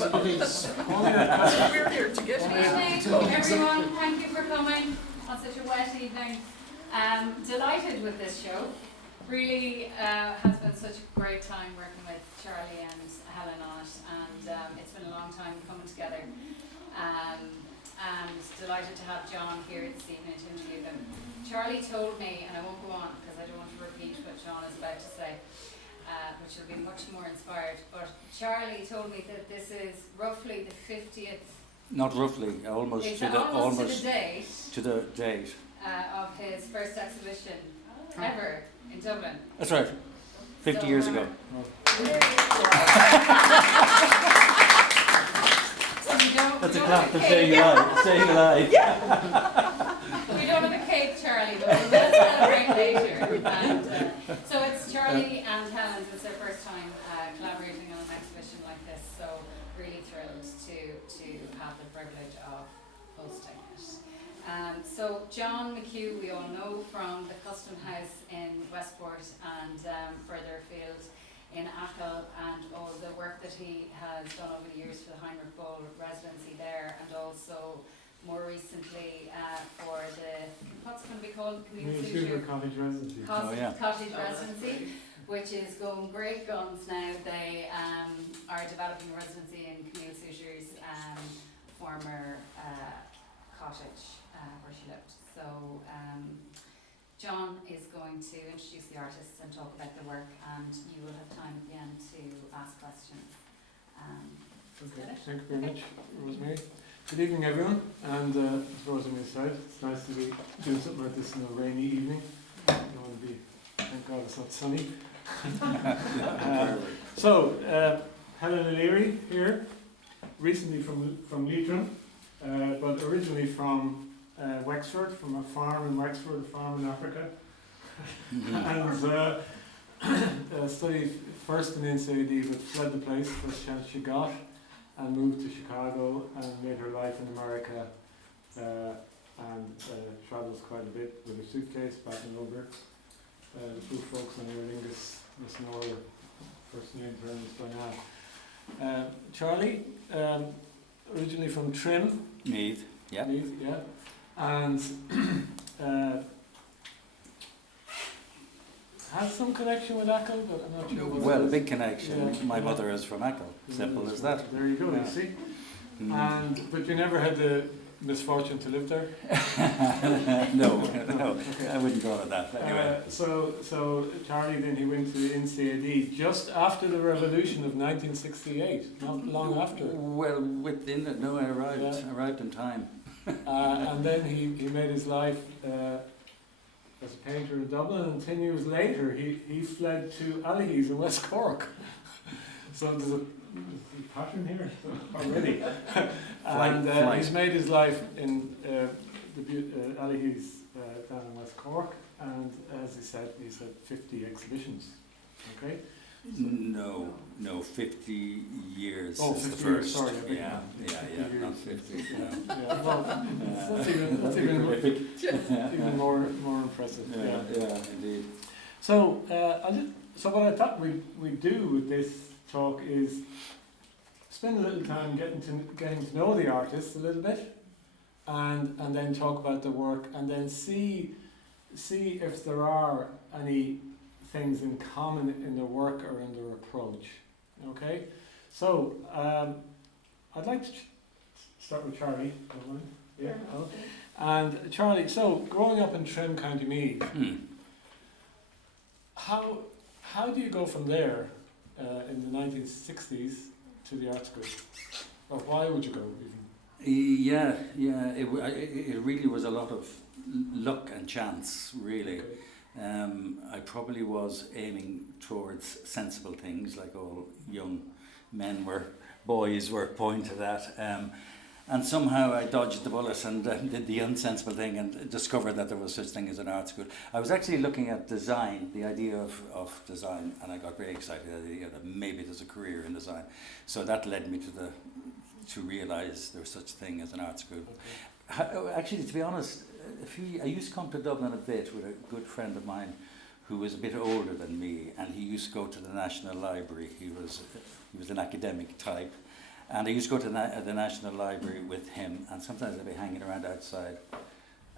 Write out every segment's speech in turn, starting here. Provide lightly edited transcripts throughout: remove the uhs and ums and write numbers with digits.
We're here to get Good evening, everyone. Thank you for coming on such a wet evening. Delighted with this show. Really has been such a great time working with Charlie and Helen on it, and it's been a long time coming together. And delighted to have John here this evening to interview them. Charlie told me, and I won't go on because I don't want to repeat what John is about to say, which will be much more inspired, but Charlie told me that this is roughly the 50th. Not roughly, almost to the date Of his first exhibition ever in Dublin. That's right, 50 years ago. That's a clap for saying alive. We don't have a cake, Charlie, but we'll celebrate later. And, so it's Charlie and Helen's. It's their first time collaborating on an exhibition like this. So really thrilled to have the privilege of hosting it. So John McHugh, we all know from the Custom House in Westport and further afield in Achill, and all the work that he has done over the years for the Heinrich Böll residency there, and also more recently for the, what's going to be called? Cottage Residency. Cottage Residency, which is going great guns now. They are developing a residency in Camille Souter's former cottage where she lived. So John is going to introduce the artists and talk about the work, and you will have time at the end to ask questions. Okay, thank you very much, Rosemary. Good evening, everyone, and as Rosemary said, it's nice to be doing something like this on a rainy evening. I don't want to be, thank God it's not sunny. So, Helen O'Leary here, recently from Leitrim, but originally from Wexford, from a farm in Wexford, a farm in Africa, and studied first in NCAD, but fled the place, first chance she got, and moved to Chicago and made her life in America, and travels quite a bit with her suitcase back and over. The two folks on Aer Lingus must know her first name terms by now. Charlie, originally from Trim. Meath, yeah. Meath, yeah. And has some connection with Achill, but I'm not sure what. Well, a big connection. Yeah. My mother is from Achill. Simple as that. There you go, you see. But you never had the misfortune to live there? No, Okay. I wouldn't go to that anyway. So Charlie, then he went to NCAD just after the revolution of 1968, not long after. Well, within it, no, I arrived in time. And then he made his life as a painter in Dublin, and 10 years later he fled to Allihies in West Cork. So there's a pattern here already. And he's made his life in Allihies down in West Cork, and as he said, he's had 50 exhibitions. Okay? No, 50 years Oh, is 50 the first. Years, sorry, yeah, not 50. Yeah, well, that's even more impressive. Yeah, indeed. So, what I thought we'd do with this talk is spend a little time getting to know the artists a little bit, and then talk about the work, and then see if there are any things in common in their work or in their approach. Okay, so I'd like to start with Charlie. Yeah. And Charlie, so growing up in Trim, County Meath, how do you go from there in the 1960s to the art school, or why would you go even? Yeah. It really was a lot of luck and chance, really. Okay. I probably was aiming towards sensible things, like all young boys were pointed at, and somehow I dodged the bullet and did the unsensible thing and discovered that there was such thing as an art school. I was actually looking at design, the idea of design, and I got very excited at the idea that maybe there's a career in design. So that led me to realise there was such thing as an art school. Okay. Actually, to be honest, I used to come to Dublin a bit with a good friend of mine who was a bit older than me, and he used to go to the National Library. He was an academic type, And I used to go to the National Library with him, and sometimes I'd be hanging around outside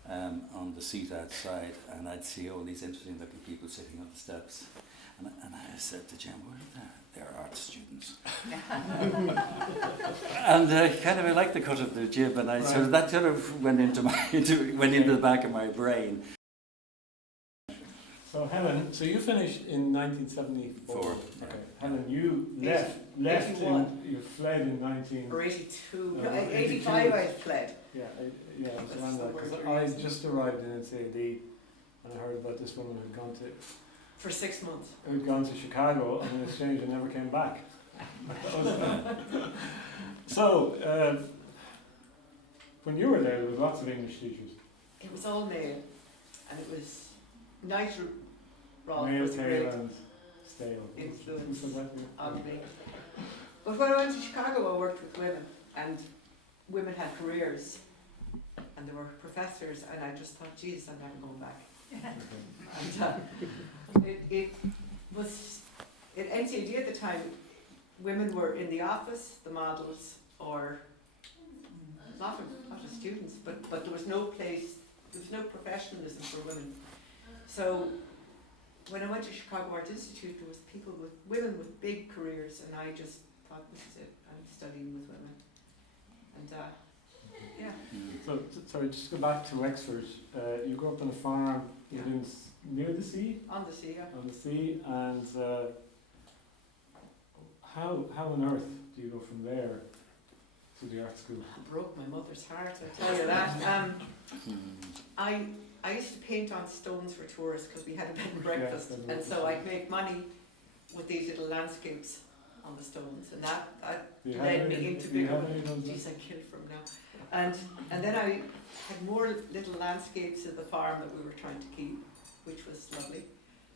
on the seat outside, and I'd see all these interesting looking people sitting on the steps. And I said to Jim, what are that? They're art students. And kind of I liked the cut of the jib, and I sort of, that sort of went into the back of my brain. So Helen, so you finished in 1974. Four, Okay. yeah. Helen, you left 81. you fled in 19. Or 82, No, 85 I fled. Yeah, yeah, it was That's around that. somewhere 'Cause during I this. just arrived in SAD, and I heard about this woman who'd gone For 6 months. to Chicago, and in exchange and never came back. So, when you were there was lots of English teachers. It was all male, and it was Nigel Roth Male, was a tail, great and stale. influence Who said that? on me. But when I went to Chicago, I worked with women, and women had careers, and they were professors, and I just thought, Jesus, I'm never going back. Okay. And it was, at NCAD at the time, women were in the office, the models, or a lot of students, but there was no place, there was no professionalism for women. So when I went to Chicago Art Institute, there was women with big careers, and I just thought, this is it, I'm studying with women. And yeah. So, sorry, just go back to Wexford. You grew up on a farm near the sea? On the sea, yeah. On the sea, and how on earth do you go from there to the art school? It broke my mother's heart, I tell you that. I used to paint on stones for tourists because we had a bed and breakfast, bed and and so breakfast. I'd make money with these little landscapes on the stones, and that Do you led have me any- into do you bigger. have any of those? Geez, I kill from now. And then I had more little landscapes of the farm that we were trying to keep, which was lovely.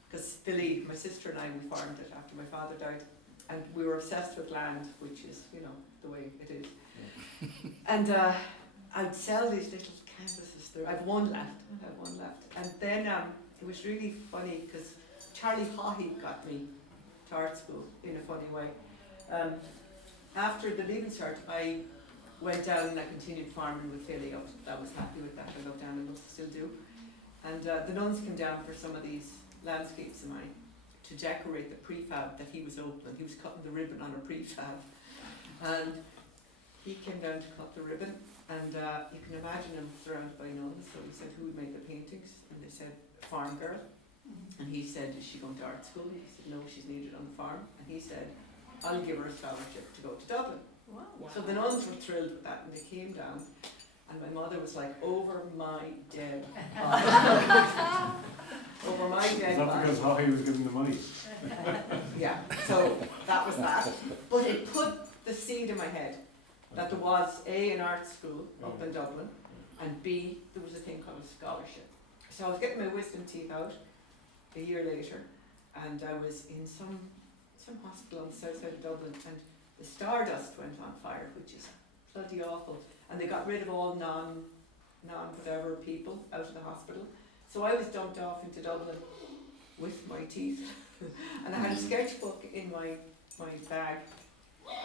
Because Billy, my sister and I, we farmed it after my father died. And we were obsessed with land, which is, the way it is. Yeah. And I'd sell these little canvases there. I've one left. And then it was really funny because Charlie Haughey got me to art school in a funny way. After the Leaving Cert, I went down and I continued farming with Billy. I was happy with that. I loved animals, still do. And the nuns came down for some of these landscapes of mine to decorate the prefab that he was opening. He was cutting the ribbon on a prefab. And he came down to cut the ribbon, and you can imagine him surrounded by nuns. So he said, who would make the paintings? And they said, farm girl. And he said, is she going to art school? He said, no, she's needed on the farm. And he said, I'll give her a scholarship to go to Dublin. Wow. So the nuns were thrilled with that, and they came down, and my mother was like, over my dead body. Over my Is dead that body. because Haughey was giving the money? Yeah, so that was that. But it put the seed in my head that there was A, an art school up in Dublin, and B, there was a thing called a scholarship. So I was getting my wisdom teeth out a year later, and I was in some hospital on the south side of Dublin, and the Stardust went on fire, which is bloody awful. And they got rid of all non-whatever people out of the hospital. So I was dumped off into Dublin with my teeth. And I had a sketchbook in my bag.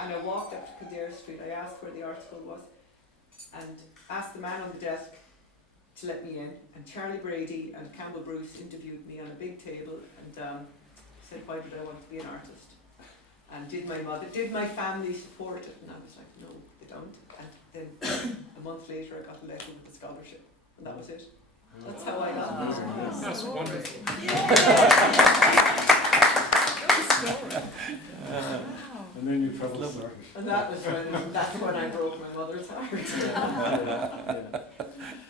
And I walked up to Kildare Street. I asked where the art school was, and asked the man on the desk to let me in. And Charlie Brady and Campbell Bruce interviewed me on a big table, and said, why did I want to be an artist? And did my family support it? And I was like, no, they don't. And then a month later I got a letter with the scholarship, and that was it. That's how I got it. That's wonderful. And then you travelled started. And that's when I broke my mother's heart.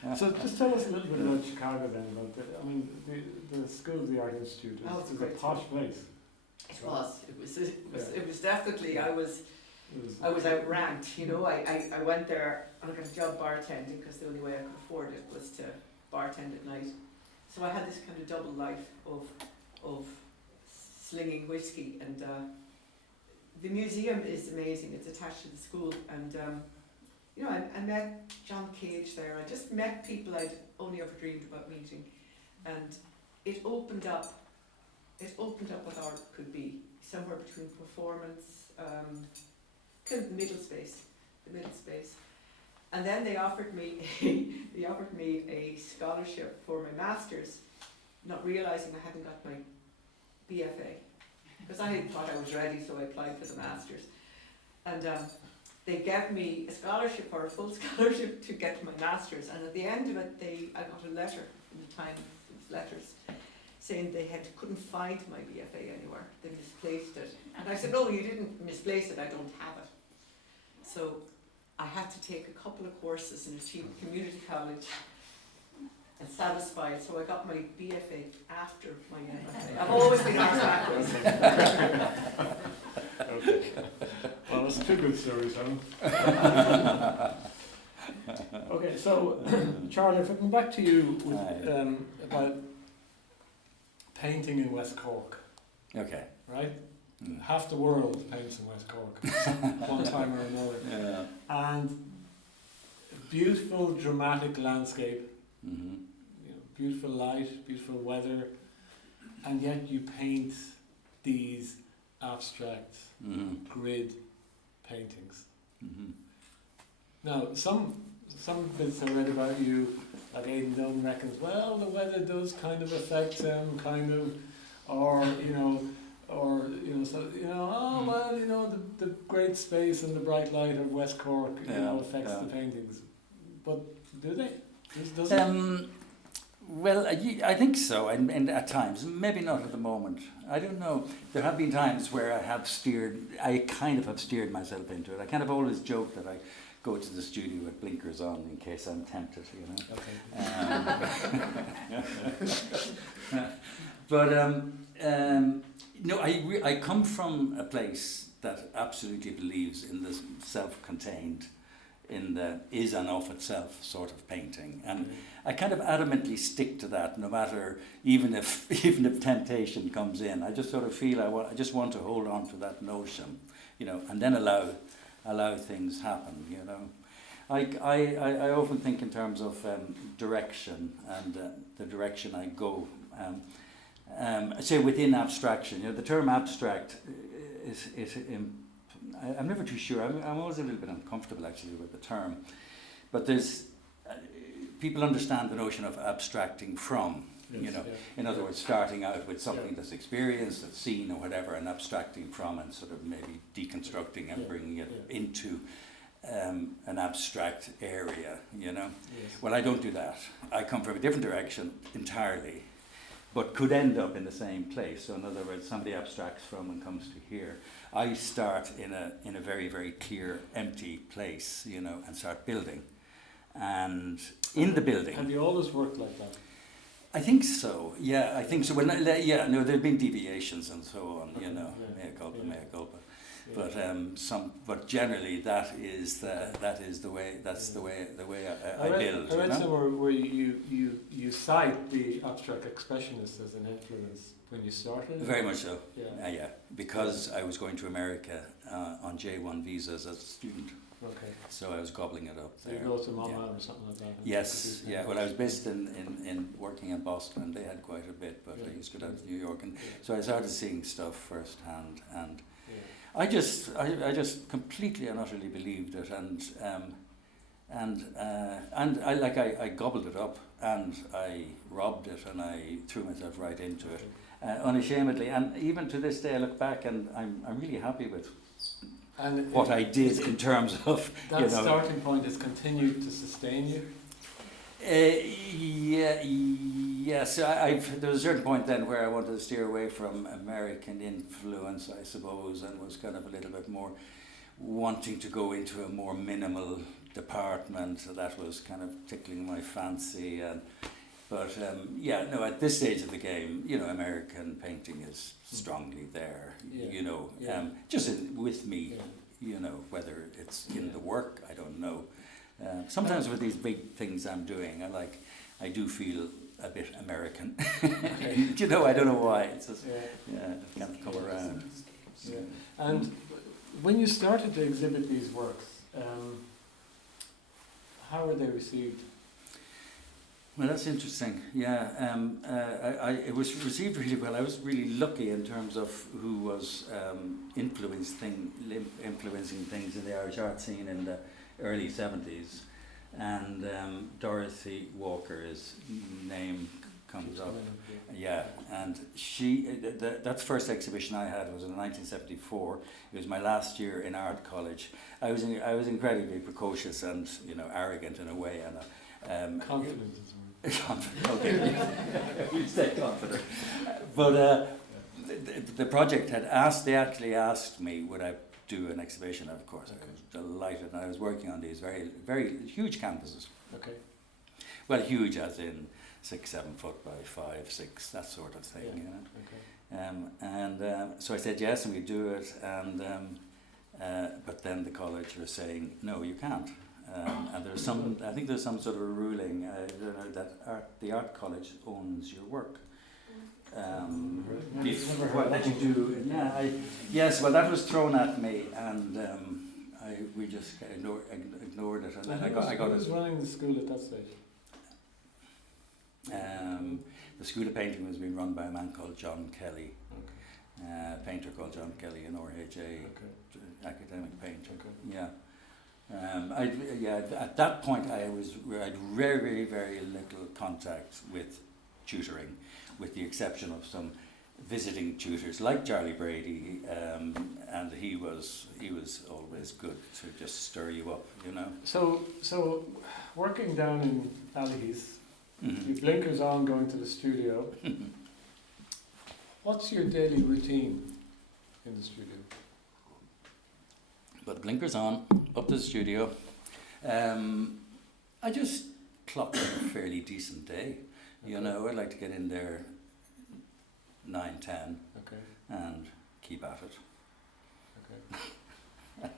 Yeah. So just tell us a little bit about Chicago then. The School of the Art Institute Oh, it's a is a great posh place. It was definitely, I was outranked, I went there and I got a job bartending because the only way I could afford it was to bartend at night. So I had this kind of double life of slinging whiskey, and the museum is amazing. It's attached to the school, and I met John Cage there. I just met people I'd only ever dreamed about meeting, and it opened up what art could be, somewhere between performance, kind of the middle space. And then they offered me a scholarship for my master's, not realising I hadn't got my BFA. Because I had thought I was ready, so I applied for the master's. And they gave me a scholarship, or a full scholarship, to get my master's. And at the end of it, I got a letter in the Times, letters, saying they couldn't find my BFA anywhere. They misplaced it. And I said, no, you didn't misplace it, I don't have it. So I had to take a couple of courses in a cheap community college and satisfy it. So I got my BFA after my MFA. I've always been arts backwards. Okay. Well, that's two good stories, Helen. Okay, so Charlie, if I come back to you with, about painting in West Cork. Okay. Right? Half the world paints in West Cork, one time or another. Yeah. And beautiful, dramatic landscape, Mm-hmm. beautiful light, beautiful weather, and yet you paint these abstract grid paintings. Mm-hmm. Now, some bits I read about you, like Aidan Dunn reckons, well, the weather does kind of affect them, the great space and the bright light of West Cork, affects the paintings. But do they? Does it? Well, I think so, and at times, maybe not at the moment. I don't know. There have been times where I kind of have steered myself into it. I kind of always joke that I go to the studio with blinkers on in case I'm tempted, Okay. But no, I come from a place that absolutely believes in this self-contained, in the is and of itself sort of painting, and I kind of adamantly stick to that, no matter even if temptation comes in. I just sort of feel I just want to hold on to that notion, and then allow things happen. I often think in terms of direction and the direction I go. Say within abstraction, the term abstract is I'm never too sure. I'm always a little bit uncomfortable actually with the term, but there's people understand the notion of abstracting from. In other words, starting out with something that's experienced, that's seen, or whatever, and abstracting from, and sort of maybe deconstructing and bringing it into an abstract area. Well, I don't do that. I come from a different direction entirely, but could end up in the same place. So in other words, somebody abstracts from and comes to here. I start in a very, very clear, empty place, and start building. And in the building... Have you always worked like that? I think so, yeah, I think so. There have been deviations and so on, mea culpa. But generally that is the way I build. I read somewhere where you cite the abstract expressionists as an influence when you started. Very much so. Yeah. Because I was going to America on J1 visas as a student. Okay. So I was gobbling it up there. You go to Mama or something like that. Yes, yeah. Well, I was based in working in Boston, and they had quite a bit, but I used to go down to New York, and so I started seeing stuff firsthand, and I just completely and utterly believed it, and I gobbled it up, and I robbed it, and I threw myself right into it, unashamedly, and even to this day I look back and I'm really happy with what I did in terms of that starting point has continued to sustain you. Yes. There was a certain point then where I wanted to steer away from American influence, I suppose, and was kind of a little bit more wanting to go into a more minimal department. That was kind of tickling my fancy. But at this stage of the game, American painting is strongly there. Just with me. Whether it's in the work, I don't know. Sometimes with these big things I'm doing, I do feel a bit American. I don't know why. It's just, it can't come around. Yeah. And when you started to exhibit these works, how were they received? Well, that's interesting. Yeah, it was received really well. I was really lucky in terms of who was influencing things in the Irish art scene in the early 70s. And Dorothy Walker's name comes up. Yeah, and that first exhibition I had was in 1974. It was my last year in art college. I was incredibly precocious and arrogant in a way, and Confident as well. confident. Okay, you stay confident. But the project they actually asked me would I do an exhibition. Of course, I was delighted, and I was working on these very, very huge canvases. Okay. Well, huge as in 6-7 foot by 5-6, that sort of thing. Okay. So I said yes, and we do it. And but then the college was saying no, you can't. And there's I think there's some sort of a ruling that the art college owns your work. Before that you do, yes. Well, that was thrown at me, and we just ignored it, and then I got Who was running the school at that stage? The School of Painting was being run by a man called John Kelly, Okay. a painter called John Kelly, an RHA academic painter. Okay. Yeah. At that point, I had very, very little contact with tutoring, with the exception of some visiting tutors like Charlie Brady, and he was always good to just stir you up, So working down in Ballyheath, Mm-hmm. your blinkers on, going to the studio. What's your daily routine in the studio? But blinkers on, up to the studio. I just clock in a fairly decent day. I'd like to get in there 9-10 Okay. and keep at it. Okay.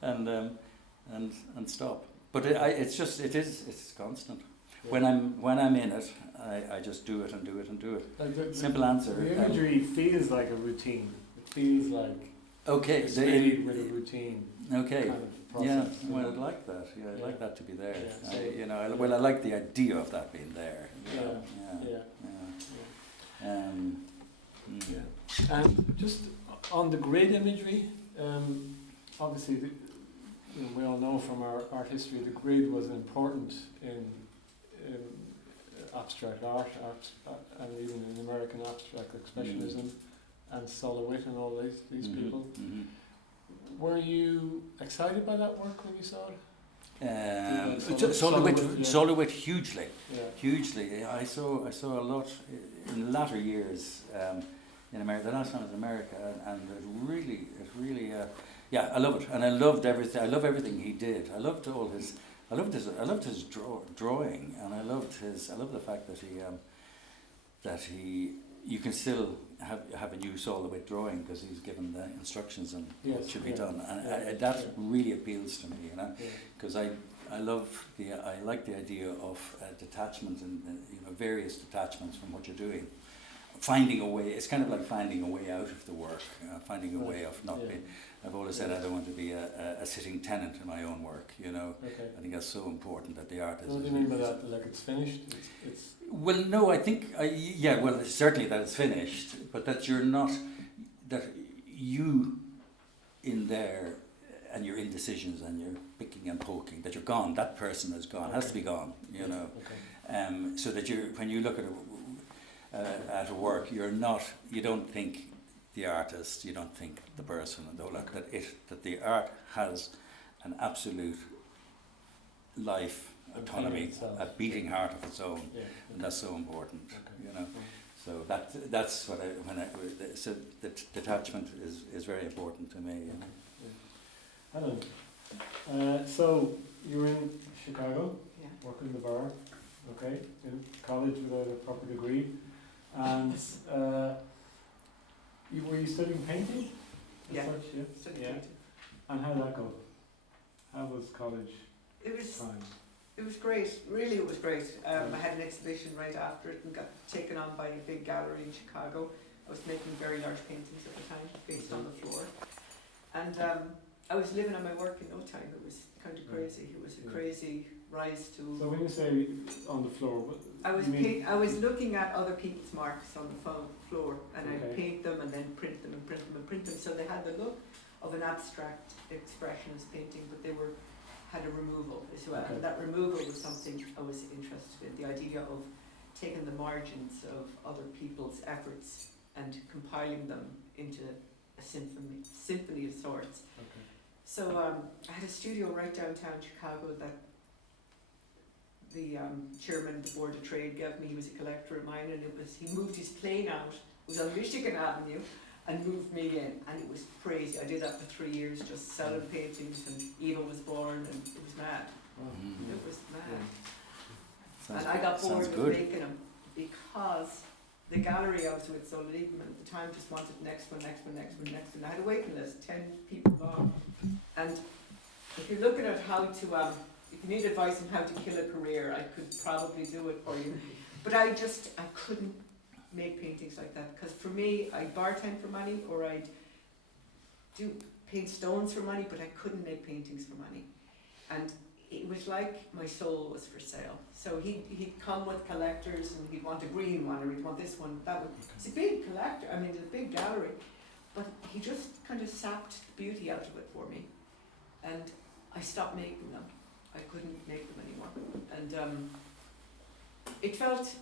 and stop. But it's constant. Yeah. When I'm in it, I just do it and do it and do it. Like Simple answer. The imagery feels like a routine. It feels like it's made with a routine. Okay. Kind of process. Yeah. Well, I'd like that. Yeah, I'd like that to be there. Yeah. I like the idea of that being there. And just on the grid imagery, obviously, we all know from our art history, the grid was important in abstract art, and even in American abstract expressionism, and Solowit and all these people. Mm-hmm. Were you excited by that work when you saw it? Solowit hugely. Yeah. Hugely. I saw a lot in the latter years in America. The last time I was in America, and it really, I love it, and I loved everything. I love everything he did. I loved his drawing, and I love the fact that you can still have a new Solowit drawing because he's given the instructions and what should be done, and that really appeals to me, because I like the idea of detachment and various detachments from what you're doing, finding a way. It's kind of like finding a way out of the work, finding a way of not being. I've always said I don't want to be a sitting tenant in my own work. Okay. I think that's so important that the artist. What do you mean by that? Like it's finished? It's Well, no, I think certainly that it's finished, but that you're not, that you in there and your indecisions and your picking and poking, that you're gone. That person is gone. Has to be gone. Okay. So that when you look at a work, you don't think the artist, you don't think the person, that the art has an absolute life, autonomy, a beating heart of its own, and that's so important. So that's what so the detachment is very important to me. Helen, so you were in Chicago, working in the bar, okay, in college without a proper degree, and were you studying painting? Yeah. Studying painting. And how did that go? How was college time? It was great. Really, it was great. I had an exhibition right after it and got taken on by a big gallery in Chicago. I was making very large paintings at the time, based on the floor. And I was living on my work in no time. It was kind of crazy. It was a crazy rise to. So when you say on the floor, what you mean? I was looking at other people's marks on the floor, and Okay. I'd paint them and then print them and print them and print them, so they had the look of an abstract expressionist painting, but they had a removal as well. Okay. And that removal was something I was interested in, the idea of taking the margins of other people's efforts and compiling them into a symphony of sorts. Okay. So I had a studio right downtown Chicago that the chairman of the Board of Trade gave me. He was a collector of mine, and he moved his plane out. It was on Michigan Avenue, and moved me in, and it was crazy. I did that for 3 years, just selling paintings, and Eva was born, and it was mad. Mm. It was mad. Sounds- And I got bored sounds with good. making them because the gallery I was with, so Liebman, at the time, just wanted next one. I had a waiting list, 10 people long. And if you're looking at how to, if you need advice on how to kill a career, I could probably do it for you. But I couldn't make paintings like that, because for me, I'd bartend for money, or I'd paint stones for money, but I couldn't make paintings for money. And it was like my soul was for sale. So he'd come with collectors, and he'd want a green one, or he'd want this one, that one. It's a big collector, I mean, it's a big gallery, but he just kind of sapped the beauty out of it for me. And I stopped making them. I couldn't make them anymore. And it felt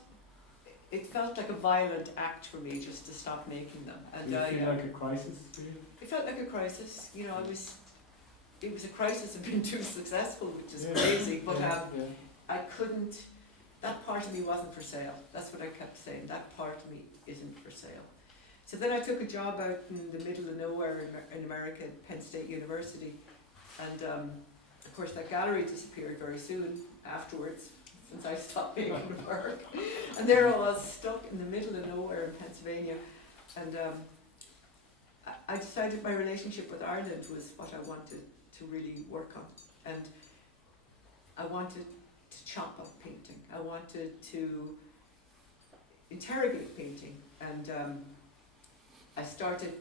like a violent act for me just to stop making them. And Did you feel like a crisis for you? it felt like a crisis. You know, it was a crisis of being too successful, which is Yeah. crazy. But Yeah. I couldn't. That part of me wasn't for sale. That's what I kept saying. That part of me isn't for sale. So then I took a job out in the middle of nowhere in America at Penn State University, and of course that gallery disappeared very soon afterwards, since I stopped making work. And there I was, stuck in the middle of nowhere in Pennsylvania, and I decided my relationship with Ireland was what I wanted to really work on, and I wanted to chop up painting. I wanted to interrogate painting, and I started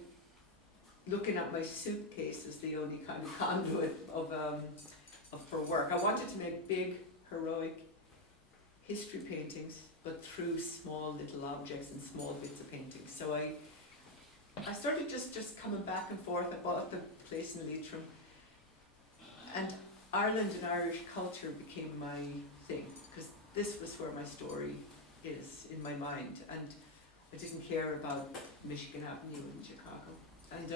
looking at my suitcase as the only kind of conduit of for work. I wanted to make big, heroic history paintings, but through small little objects and small bits of painting. So I started just coming back and forth. I bought the place in Leitrim, and Ireland and Irish culture became my thing, because this was where my story is in my mind, and I didn't care about Michigan Avenue in Chicago. And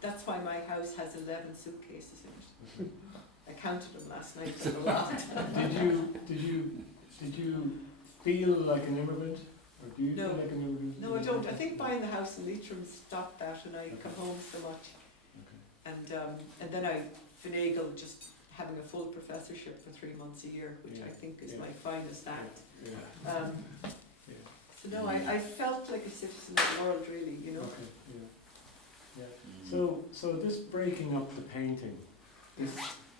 that's why my house has 11 suitcases in it. I counted them last night, so a lot. Did you feel like an immigrant, or do you No. feel like an immigrant? No, I don't. I think buying the house in Leitrim stopped that, and I come home so much. And then I finagled just having a full professorship for 3 months a year, which I think is my finest act. Yeah. So no, I felt like a citizen of the world, really, you know. Okay. Yeah. So this breaking up the painting, this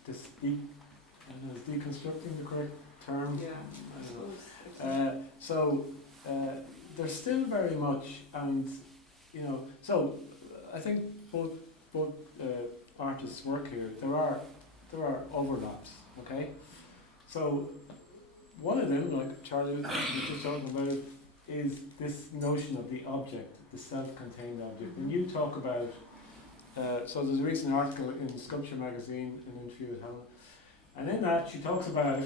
I don't know, is deconstructing the correct term? Yeah, I I don't know. suppose. There's still very much, and you know, so I think both artists work here. There are overlaps. Okay, so one of them, like Charlie was just talking about, is this notion of the object, the self-contained object. And you talk about, so there's a recent article in Sculpture magazine, an interview with Helen, and in that she talks about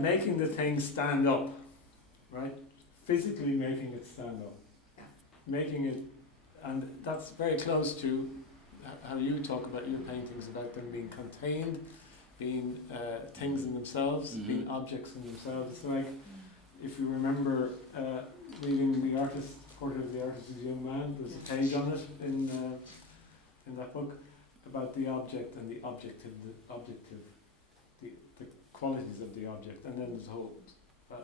making the thing stand up, right? Physically making it stand up. Yeah. Making it, and that's very close to how you talk about your paintings, about them being contained, being things in themselves, being objects in themselves. It's like, if you remember reading the artist, Portrait of the Artist as a Young Man, there's a page on it in that book about the object and the objective, the qualities of the object, and then there's the whole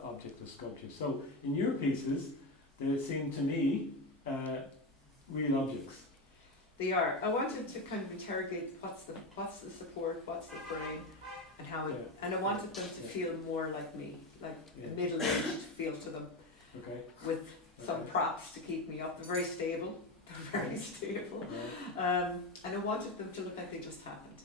object of sculpture. So in your pieces, they seem to me real objects. They are. I wanted to kind of interrogate what's the support, what's the frame, and how it, and I wanted them to feel more like me, like a middle-aged feel to them, Okay. with some props to keep me up. They're very stable. They're very stable. And I wanted them to look like they just happened.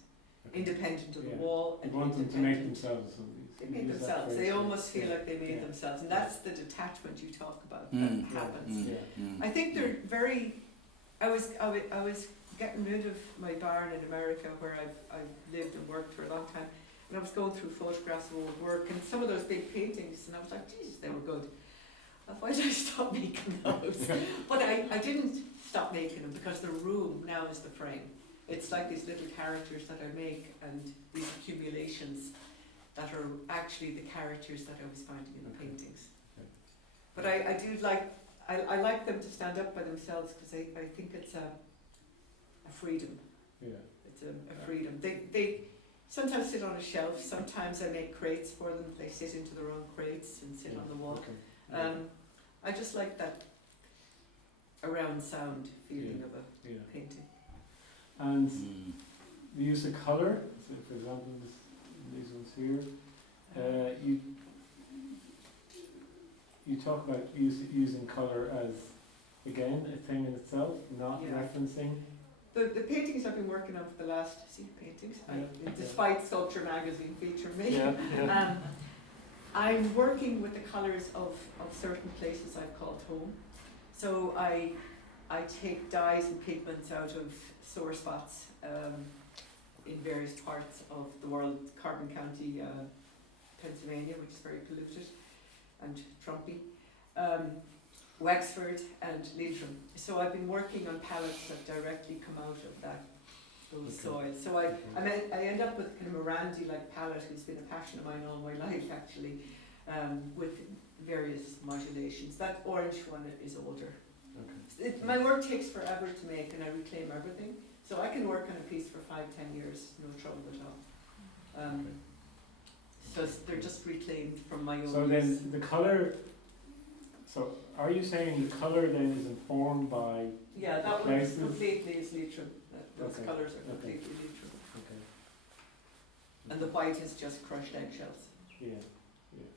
independent of the Yeah. wall You and want them to independent. make themselves some of these. They You make use that themselves. phrase, They yeah. almost feel Yeah. like they made Yeah. themselves, and that's the detachment you talk about Mm. that happens. Yeah. I think they're very. I was getting rid of my barn in America where I've lived and worked for a long time, and I was going through photographs of old work and some of those big paintings, and I was like, Jesus, they were good. Why did I stop making those? But I didn't stop making them because the room now is the frame. It's like these little characters that I make and these accumulations that are actually the characters that I was finding in the paintings. Okay. But I do like, I like them to stand up by themselves because I think it's a freedom. Yeah. It's a freedom. They sometimes sit on a shelf, sometimes I make crates for them. They sit into their own crates and sit on the wall. Okay. I just like that around sound feeling of a Yeah. painting. And Mm. the use of colour, so for example, these ones here, you talk about using colour as, again, a thing in itself, not Yeah. referencing. The paintings I've been working on for the last, paintings, Yeah. despite Sculpture Magazine featuring me. Yeah. I'm working with the colours of certain places I've called home. So I take dyes and pigments out of sore spots in various parts of the world, Carbon County, Pennsylvania, which is very polluted and Trumpy, Wexford and Leitrim. So I've been working on palettes that directly come out of those Okay. soils. So I end up with kind of a Randy-like palette who's been a passion of mine all my life actually, with various modulations. That orange one is older. Okay. My work takes forever to make and I reclaim everything. So I can work on a piece for 5-10 years, no trouble at all. So they're just reclaimed from my own So use. then the colour, so are you saying the colour then is informed by, Yeah, that one places? completely is Leitrim. Those Okay. colours are Okay. completely Leitrim. okay. And the white is just crushed eggshells. Yeah, yeah.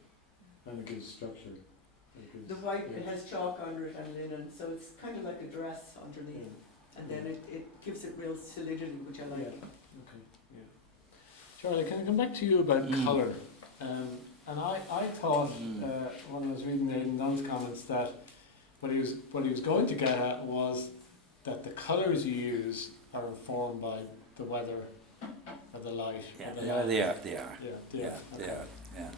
And it gives structure. It gives, The white, yeah. it has chalk under it and linen, so it's kind of like a dress underneath. Yeah. And then it gives it real solidity, which I like. Yeah. Okay, yeah. Charlie, can I come back to you about colour? And I thought when I was reading Aidan Dunn's comments that what he was going to get at was that the colours you use are informed by the weather or the light. Yeah, or the they are. light. They are. Yeah, Yeah, they okay. are. Yeah, Yeah,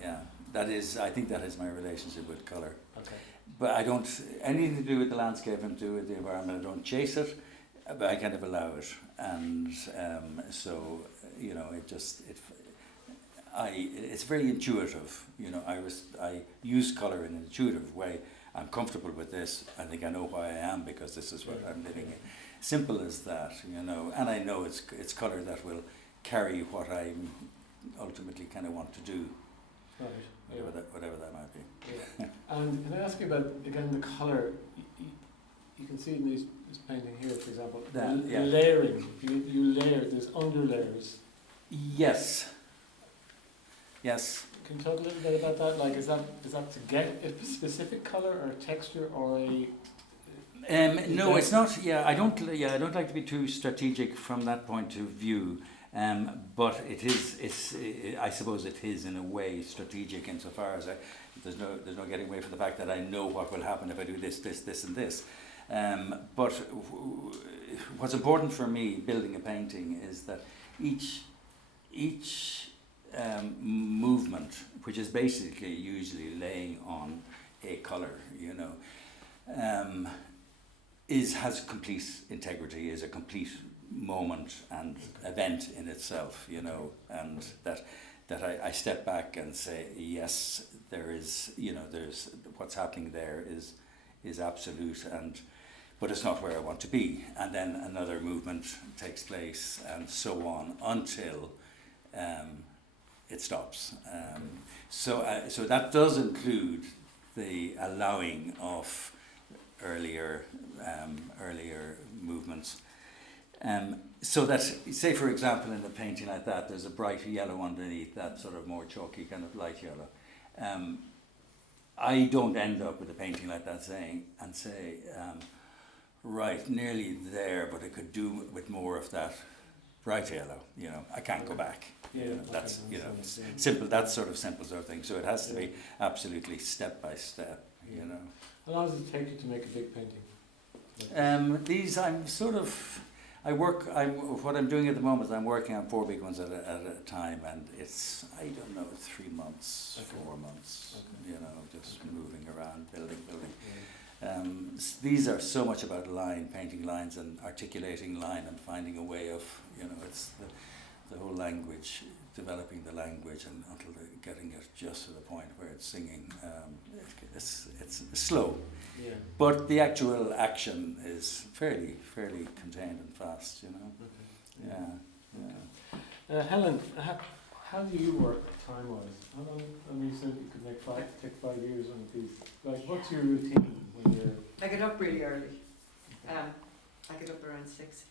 yeah. That is. I think that is my relationship with colour. okay. But I don't anything to do with the landscape and to do with the environment. I don't chase it, but I kind of allow it, and so you know, it's very intuitive. You know, I use colour in an intuitive way. I'm comfortable with this. I think I know why I am because this is what I'm living in. Simple as that, you know. And I know it's colour that will carry what I ultimately kind of want to do, Right. Yeah. whatever that might be. Yeah. And can I ask you about, again, the colour? You can see in this painting here, for example, Yeah. layering. You layer, there's under layers. Yes. Yes. Can you talk a little bit about that? Like, is that to get a specific colour or texture or a? No, it's not. Yeah, I don't like to be too strategic from that point of view. But it is. I suppose it is in a way strategic insofar as there's no getting away from the fact that I know what will happen if I do this, and this. But what's important for me building a painting is that each movement, which is basically usually laying on a colour, you know, has complete integrity, is a complete moment and event in itself, you know, and that I step back and say, yes, there is, you know, there's what's happening there is absolute, but it's not where I want to be, and then another movement takes place, and so on until it stops. So that does include the allowing of earlier movements. So that, say for example, in a painting like that, there's a bright yellow underneath that sort of more chalky kind of light yellow. I don't end up with a painting like that say, right, nearly there, but I could do with more of that bright yellow, you know, I can't go back. Yeah, You know, okay, that's, you know, that's simple, that sort of simple sort of thing. So it has to be absolutely step by step, you know. How long does it take you to make a big painting? These, I'm sort of, what I'm doing at the moment is I'm working on 4 big ones at a time, and it's, I don't know, 3 months, Okay. 4 months, Okay. you know, just moving around, building. These are so much about line, painting lines and articulating line and finding a way of, you know, it's the whole language, developing the language and until getting it just to the point where it's singing. It's slow. Yeah. But the actual action is fairly contained and fast, you know. Yeah. Helen, how do you work time-wise? How long? I mean, you said you could take 5 years on a piece. Like, what's your routine when you're? I get up really early. I get up around 6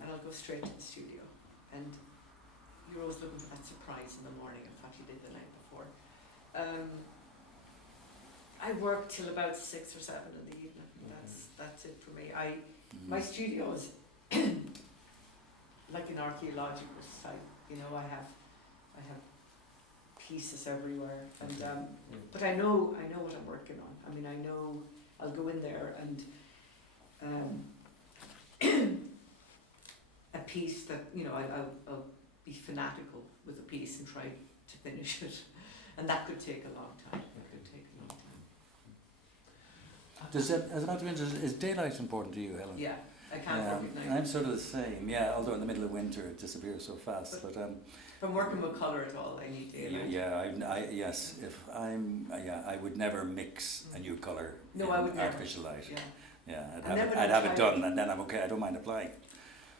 and I'll go straight to the studio. And you're always looking for that surprise in the morning of what you did the night before. I work till about 6 or 7 in the evening. That's it for me. My studio is like an archaeological site. You know, I have pieces everywhere, and but I know what I'm working on. I mean, I know I'll go in there and a piece that, you know, I'll be fanatical with a piece and try to finish it, and that could take a long time. As a matter of interest, is daylight important to you, Helen? Yeah, I can't work at night. I'm sort of the same, yeah, although in the middle of winter it disappears so fast. But if I'm working with colour at all, I need daylight. I would never mix a new colour in I would never. artificial light. Yeah. I'd have it done and then I'm okay, I don't mind applying.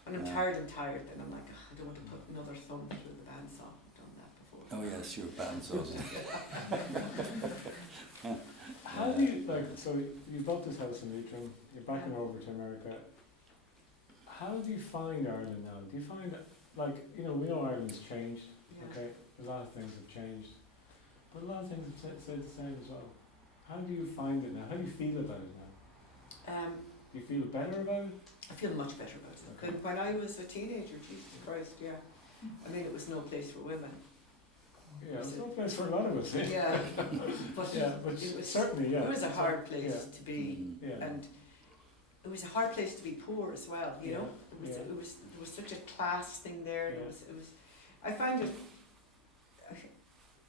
When I'm tired, then I'm like, I don't want to put another thumb through the bandsaw. I've done that before. Oh yes, your bandsaws. How do you, like, so you bought this house in Leitrim, you're backing over to America. How do you find Ireland now? Do you find that, like, you know, we know Ireland's changed, okay? A lot of things have changed, but a lot of things have stayed the same as well. How do you find it now? How do you feel about it now? Do you feel better about it? I feel much better about it. Okay. Than when I was a teenager, Jesus Christ, yeah. I mean, it was no place for women. Yeah, it's no place for a lot of us. Yeah, but it was certainly, yeah. It was a hard place to be, Yeah. and it was a hard place to be poor as well. You know, there was such a class thing there. Yeah. It was. I find it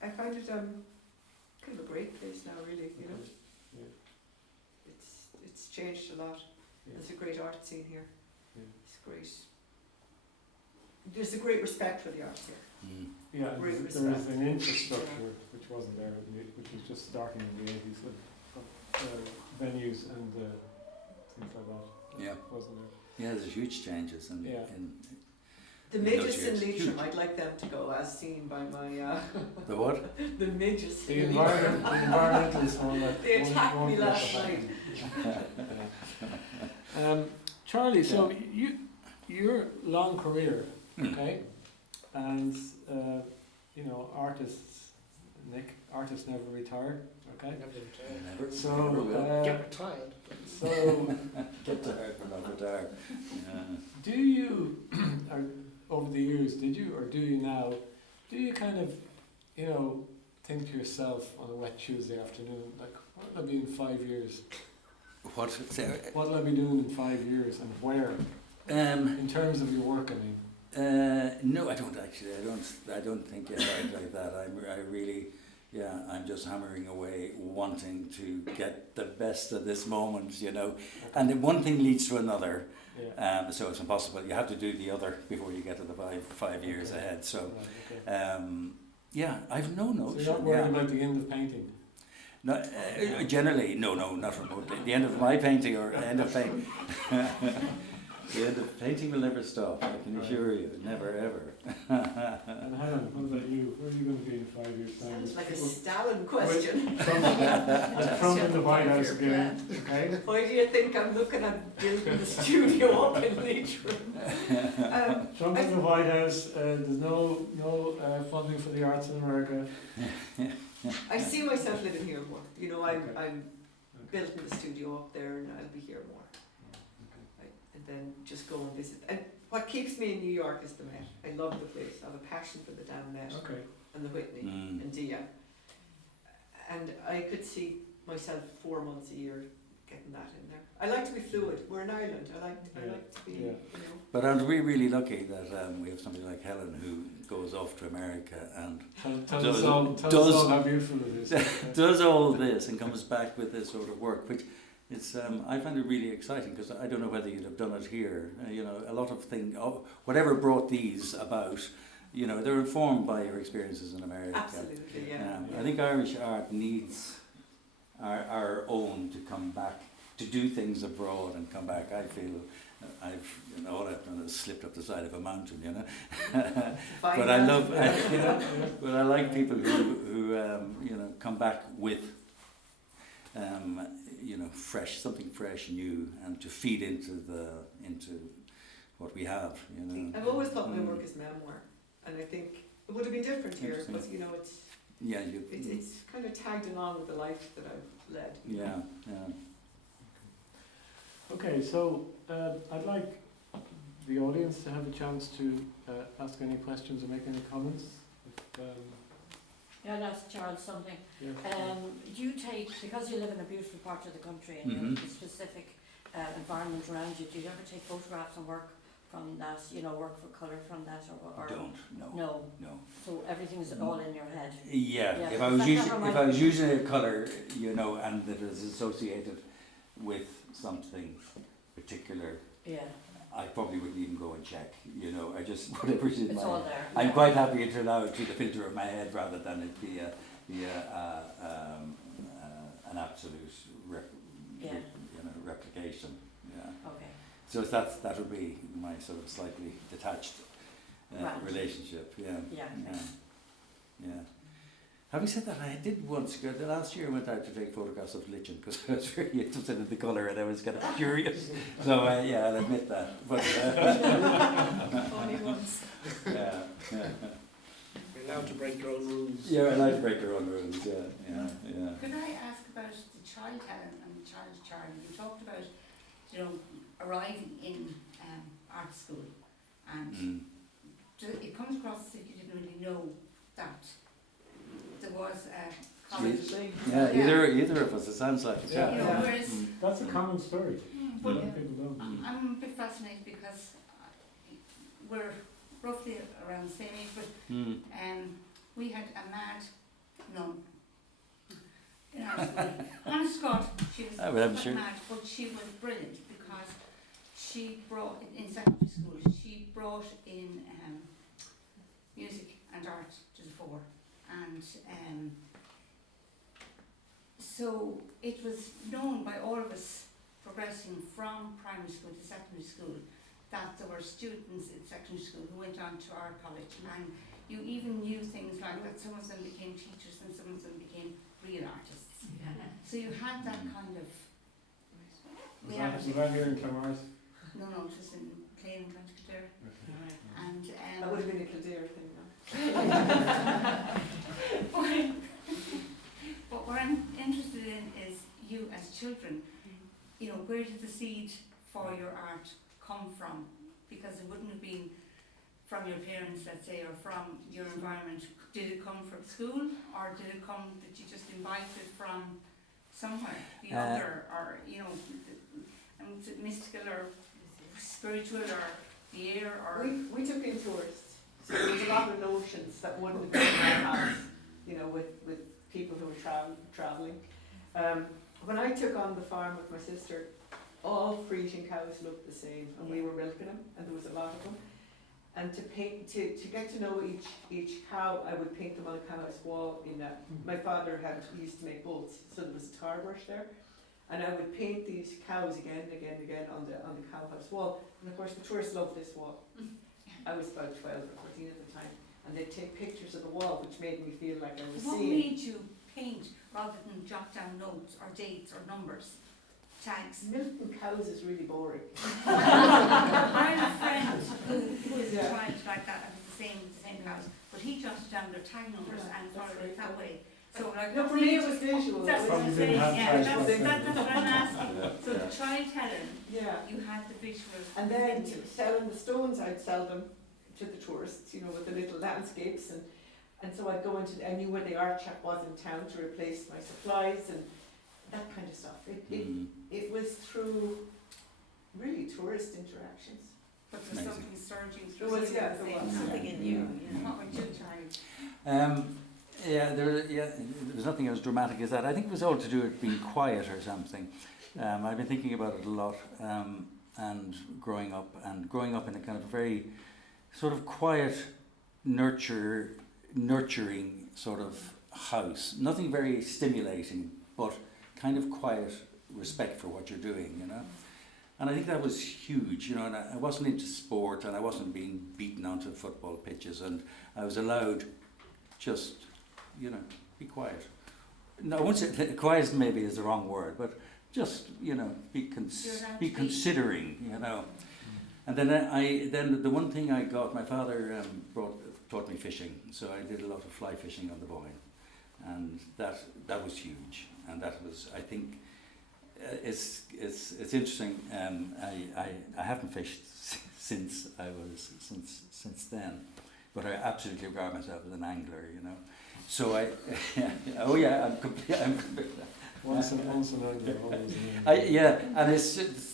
kind of a great place now, really. You know, it's changed a lot. Yeah. There's a great art scene here. Yeah. It's great. There's a great respect for the arts here. Yeah, Great there respect. is an infrastructure which wasn't there, which was just starting in the 80s, of venues and things like that. Yeah. Wasn't there? Yeah, there's huge changes in The midges in Leitrim, I'd like them to go as seen by my the what? the midges. The environmentalists all that. They attacked me last night. Charlie, so your long career, okay, and you know, artists never retire, okay. Never. So Get retired. So Get tired but not retire. do you, or over the years, did you or do you now? Do you kind of, you know, think to yourself on a wet Tuesday afternoon, like, what will I be in 5 years? What? What will I be doing in 5 years and where? In terms of your work, I mean. No, I don't actually. I don't think like that. I really, I'm just hammering away, wanting to get the best of this moment, you know. And then one thing leads to another. Yeah. So it's impossible. You have to do the other before you get to the five years ahead. So, I've no notion. So you're not worried about the end of painting? No, generally, no, not remotely. The end of my painting or end of painting. The end of painting will never stop, I can assure you, never ever. And Helen, what about you? Where are you going to be in 5 years' time? Sounds like a Stalin question. Trump in the White House again, okay? Why do you think I'm looking at building the studio up in Leitrim? Trump in the White House, there's no funding for the arts in America. I see myself living here more. You know, I'm Okay. building the studio up there and I'll be here more. And then just go and visit. And what keeps me in New York is the Met. I love the place. I have a passion for the damn Met Okay. and the Whitney Mm. and Dia. And I could see myself 4 months a year getting that in there. I like to be fluid. We're in Ireland. I like to be, Yeah. you know. But aren't we really lucky that we have somebody like Helen who goes off to America and Tell Does- us all how beautiful it is. does all this and comes back with this sort of work, which it's I find it really exciting, because I don't know whether you'd have done it here. You know, a lot of things, whatever brought these about, you know, they're informed by your experiences in America. Absolutely, yeah. I think Irish art needs our own to come back, to do things abroad and come back. I feel all I've done is slipped up the side of a mountain, you know. But I love, but I like people who you know, come back with, you know, something fresh, new, and to feed into what we have, you know. I've always thought my work is memoir, and I think it would have been different here, but you know, it's kind of tagged along with the life that I've led. Yeah. Okay, so I'd like the audience to have a chance to ask any questions or make any comments. If, Yeah, I'll ask Charles something. yeah. Do you take, because you live in a beautiful part of the country and you have a specific environment around you, do you ever take photographs and work from that, you know, work for colour from that, or Don't, no. No. So everything's all in your head. Yeah, Yeah, if I was is using a colour, you know, and that is associated with something particular, Yeah, I probably wouldn't even go and check, you know. I just whatever is in it's my all head. there. I'm quite happy to allow it through the filter of my head rather than it be an absolute Yeah. you know, replication. Yeah. Okay. So that would be my sort of slightly detached Right. relationship. Yeah. Yeah. Yeah. Having said that, I did once go. The last year I went out to take photographs of lichen because I was really interested in the colour and I was kind of curious. So yeah, I'll admit that. But Only once. yeah. You're allowed to break your own rules. Yeah, I like to break your own rules. Yeah. Could I ask about the child Helen and the child Charlie? You talked about, you know, arriving in art school, and it comes across as if you didn't really know that there was a college. Yeah, either of us. It sounds like it. Yeah. You know, whereas That's a common story. but A lot of people don't. I'm a bit fascinated because we're roughly around the same age, but we had a mad nun in our school. Honest God, she was Oh, well, I'm sure. mad, but she was brilliant because she brought, in secondary school, she brought in music and art to the fore. And so it was known by all of us progressing from primary school to secondary school that there were students in secondary school who went on to art college, and you even knew things like that some of them became teachers and some of them became real artists. So you had that kind of Was that here in Claremorris? No, it was in Clay and County Kildare. And That would have been a Kildare thing, though. But what I'm interested in is you as children, you know, where did the seed for your art come from? Because it wouldn't have been from your parents, let's say, or from your environment. Did it come from school, or did it come that you just imbibed it from somewhere, the other, or, you know, mystical or spiritual, or the air, or... We took in tourists, so there was a lot of notions that wouldn't have been in our house, you know, with people who were travelling. When I took on the farm with my sister, all Frisian cows looked the same, and we were milking them, and there was a lot of them. And to get to know each cow, I would paint them on a cowhouse wall. My father used to make boats, so there was a tar brush there, and I would paint these cows again and again and again on the cowhouse wall. And of course, the tourists loved this wall. I was about 12 or 14 at the time, and they'd take pictures of the wall, which made me feel like I was What seeing. made you paint rather than jot down notes or dates or numbers, tags? Milking cows is really boring. I have a friend who is Yeah. trying like that, and it's the same cows, but he jotted down their tag numbers Yeah, and that's followed very it that cool. way. So like. No, for me it was visual. That's what Probably I'm didn't saying, have yeah, time that's for what I'm asking. Yeah, So the child Helen, Yeah. you had the visuals. And then selling the stones, I'd sell them to the tourists, you know, with the little landscapes, and so I'd go into, I knew where the art shop was in town to replace my supplies and that kind of stuff. It was through really tourist interactions. But there's Amazing. something surging There through was, you yeah, at the there same was. time. Something in you, yeah. What were you, Charlie? There was nothing as dramatic as that. I think it was all to do with being quiet or something. I've been thinking about it a lot, and growing up in a kind of very sort of quiet, nurturing sort of house. Nothing very stimulating, but kind of quiet respect for what you're doing, you know. And I think that was huge, you know, and I wasn't into sport and I wasn't being beaten onto football pitches, and I was allowed just, you know, be quiet. No, I won't say quiet maybe is the wrong word, but just, you know, be considering, you know. And then the one thing I got, my father taught me fishing, so I did a lot of fly fishing on the Boyne, and that was huge, and that was, I think, it's interesting. I haven't fished since then, but I absolutely regard myself as an angler, you know. So I'm completely. Once an angler, always an angler. And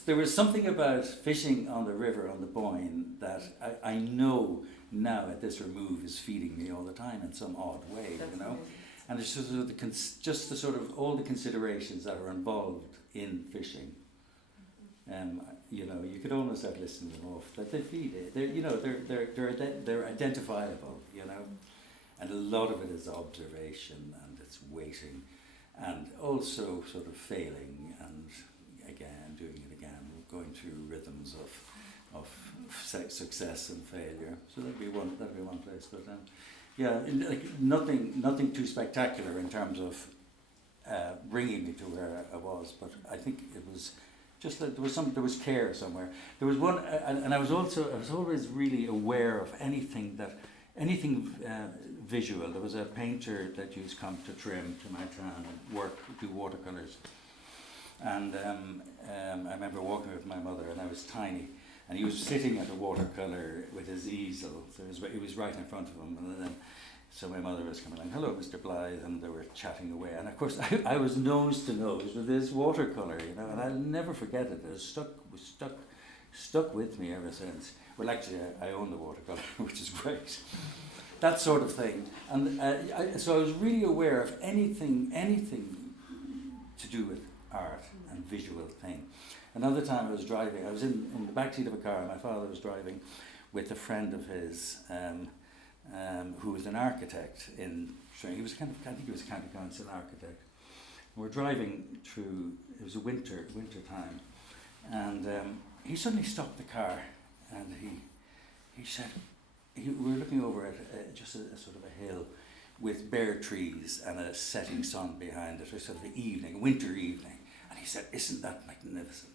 there was something about fishing on the river on the Boyne that I know now at this remove is feeding me all the time in some odd way, you know. And it's just the sort of all the considerations that are involved in fishing. You know, you could almost start listing them off. That they feed it. They're identifiable. You know, and a lot of it is observation and it's waiting, and also sort of failing and again doing it again, going through rhythms of success and failure. So that'd be one place. But nothing too spectacular in terms of bringing me to where I was, but I think it was just that there was care somewhere. There was one, and I was always really aware of anything visual. There was a painter that used to come to Trim to my town and do watercolors, and I remember walking with my mother, and I was tiny, and he was sitting at a watercolor with his easel, so it was right in front of him, and then. So my mother was coming along, hello Mr. Blythe, and they were chatting away. And of course I was nose to nose with this watercolour, you know, and I'll never forget it. It was stuck with me ever since. Well, actually I own the watercolour, which is great. That sort of thing. And so I was really aware of anything to do with art and visual thing. Another time I was driving, I was in the backseat of a car, and my father was driving with a friend of his, who was an architect I think he was a county council architect. We're driving through, it was a winter time, and he suddenly stopped the car, and he said, we were looking over at just a sort of a hill with bare trees and a setting sun behind it, a sort of a winter evening, and he said, isn't that magnificent?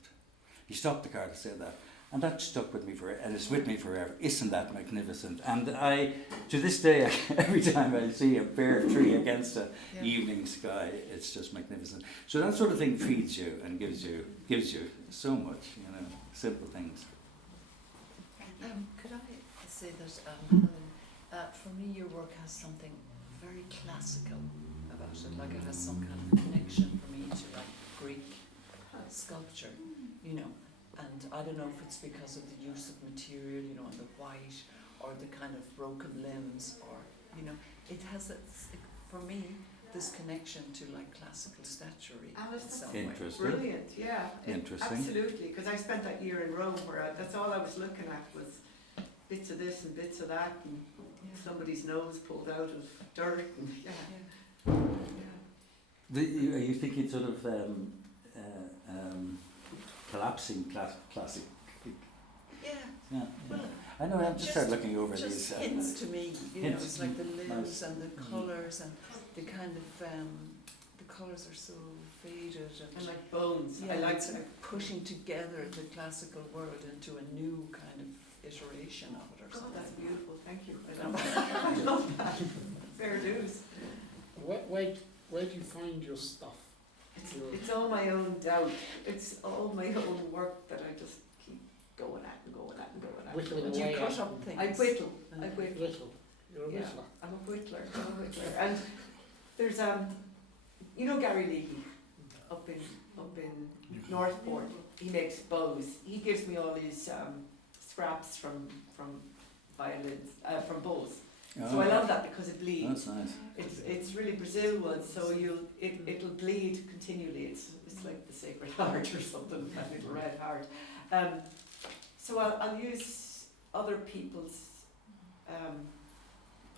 He stopped the car to say that. And that stuck with me and it's with me forever. Isn't that magnificent? And to this day, every time I see a bare tree against an evening sky, it's just magnificent. So that sort of thing feeds you and gives you so much, you know, simple things. Could I say that, Helen, for me your work has something very classical about it, like it has some kind of connection for me to like Greek sculpture, you know. And I don't know if it's because of the use of material, you know, and the white, or the kind of broken limbs, or, you know, it has, for me, this connection to like classical statuary. Alice, in some that's way. Interesting. brilliant, yeah. Interesting. Absolutely, because I spent that year in Rome where that's all I was looking at was bits of this and bits of that, and somebody's nose pulled out of dirt. And, Are you thinking sort of collapsing classic? Yeah. Well, I know. I'm just started looking over just these. hints to me, you know, hints. it's like the limbs Nice. and the colours and the kind of the colours are so faded and like bones. yeah, I like it's like pushing together the classical world into a new kind of iteration of it or Oh, something. that's beautiful. Thank you. I love that. Fair dues. Wait, where do you find your stuff? It's all my own doubt. It's all my own work that I just keep going at and going at and going at. Whittling Do you away cut at up things? I whittle. I whittle. Whittle. You're a Yeah, whittler. I'm a whittler. I'm a whittler. And there's you know Gary Leahy up in Northport. He makes bows. He gives me all these scraps from violins, from bows. So I love that because it bleeds. That's nice. It's really Brazil one, so it'll bleed continually. It's like the Sacred Heart or something, that little red heart. So I'll use other people's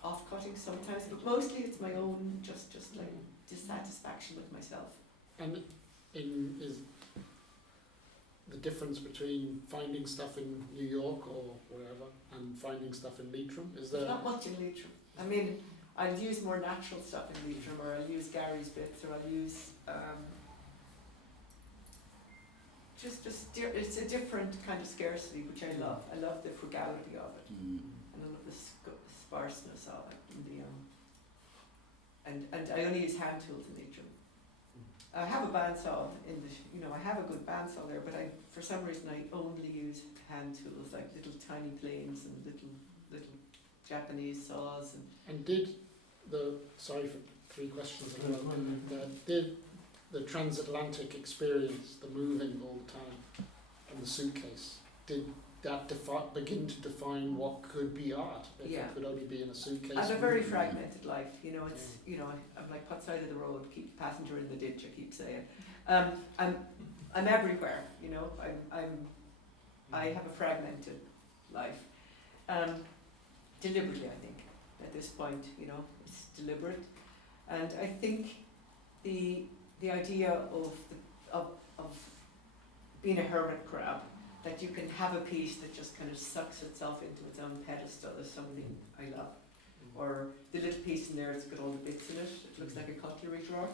off-cutting sometimes, but mostly it's my own, just like dissatisfaction with myself. And is the difference between finding stuff in New York or wherever and finding stuff in Leitrim? Is there? Not much in Leitrim. I mean, I'll use more natural stuff in Leitrim, or I'll use Gary's bits, or I'll use it's a different kind of scarcity, which I love. I love the frugality of it, and I love the sparseness of it, and I only use hand tools in Leitrim. I have a bandsaw I have a good bandsaw there, but for some reason I only use hand tools, like little tiny planes and little Japanese saws. And did sorry for 3 questions as well, did the transatlantic experience, the moving all the time, and the suitcase, did that begin to define what could be art, if it could only be in a suitcase? I have a very fragmented life, it's, I'm like, what side of the road, keep the passenger in the ditch, I keep saying. I'm everywhere, I have a fragmented life. Deliberately, I think, at this point, it's deliberate. And I think the idea of being a hermit crab, that you can have a piece that just kind of sucks itself into its own pedestal, is something I love. Or the little piece in there, it's got all the bits in it. It looks like a cutlery drawer.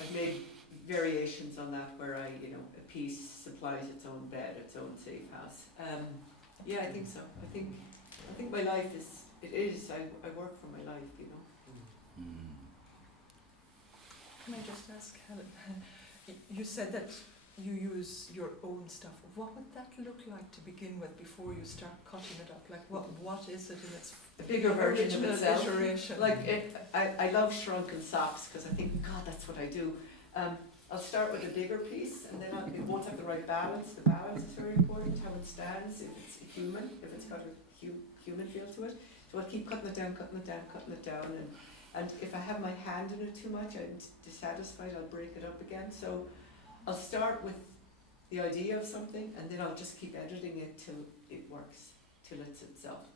I've made variations on that where a piece supplies its own bed, its own safe house. Yeah, I think so. I think my life I work for my life, Can I just ask Helen, you said that you use your own stuff. What would that look like to begin with before you start cutting it up? Like what is it in its a bigger version of itself? Iteration? I love shrunken socks because I think, God, that's what I do. I'll start with a bigger piece, and then it won't have the right balance. The balance is very important, how it stands, if it's human, if it's got a human feel to it. So I'll keep cutting it down, and if I have my hand in it too much, I'm dissatisfied, I'll break it up again. So I'll start with the idea of something, and then I'll just keep editing it till it works, till it's itself.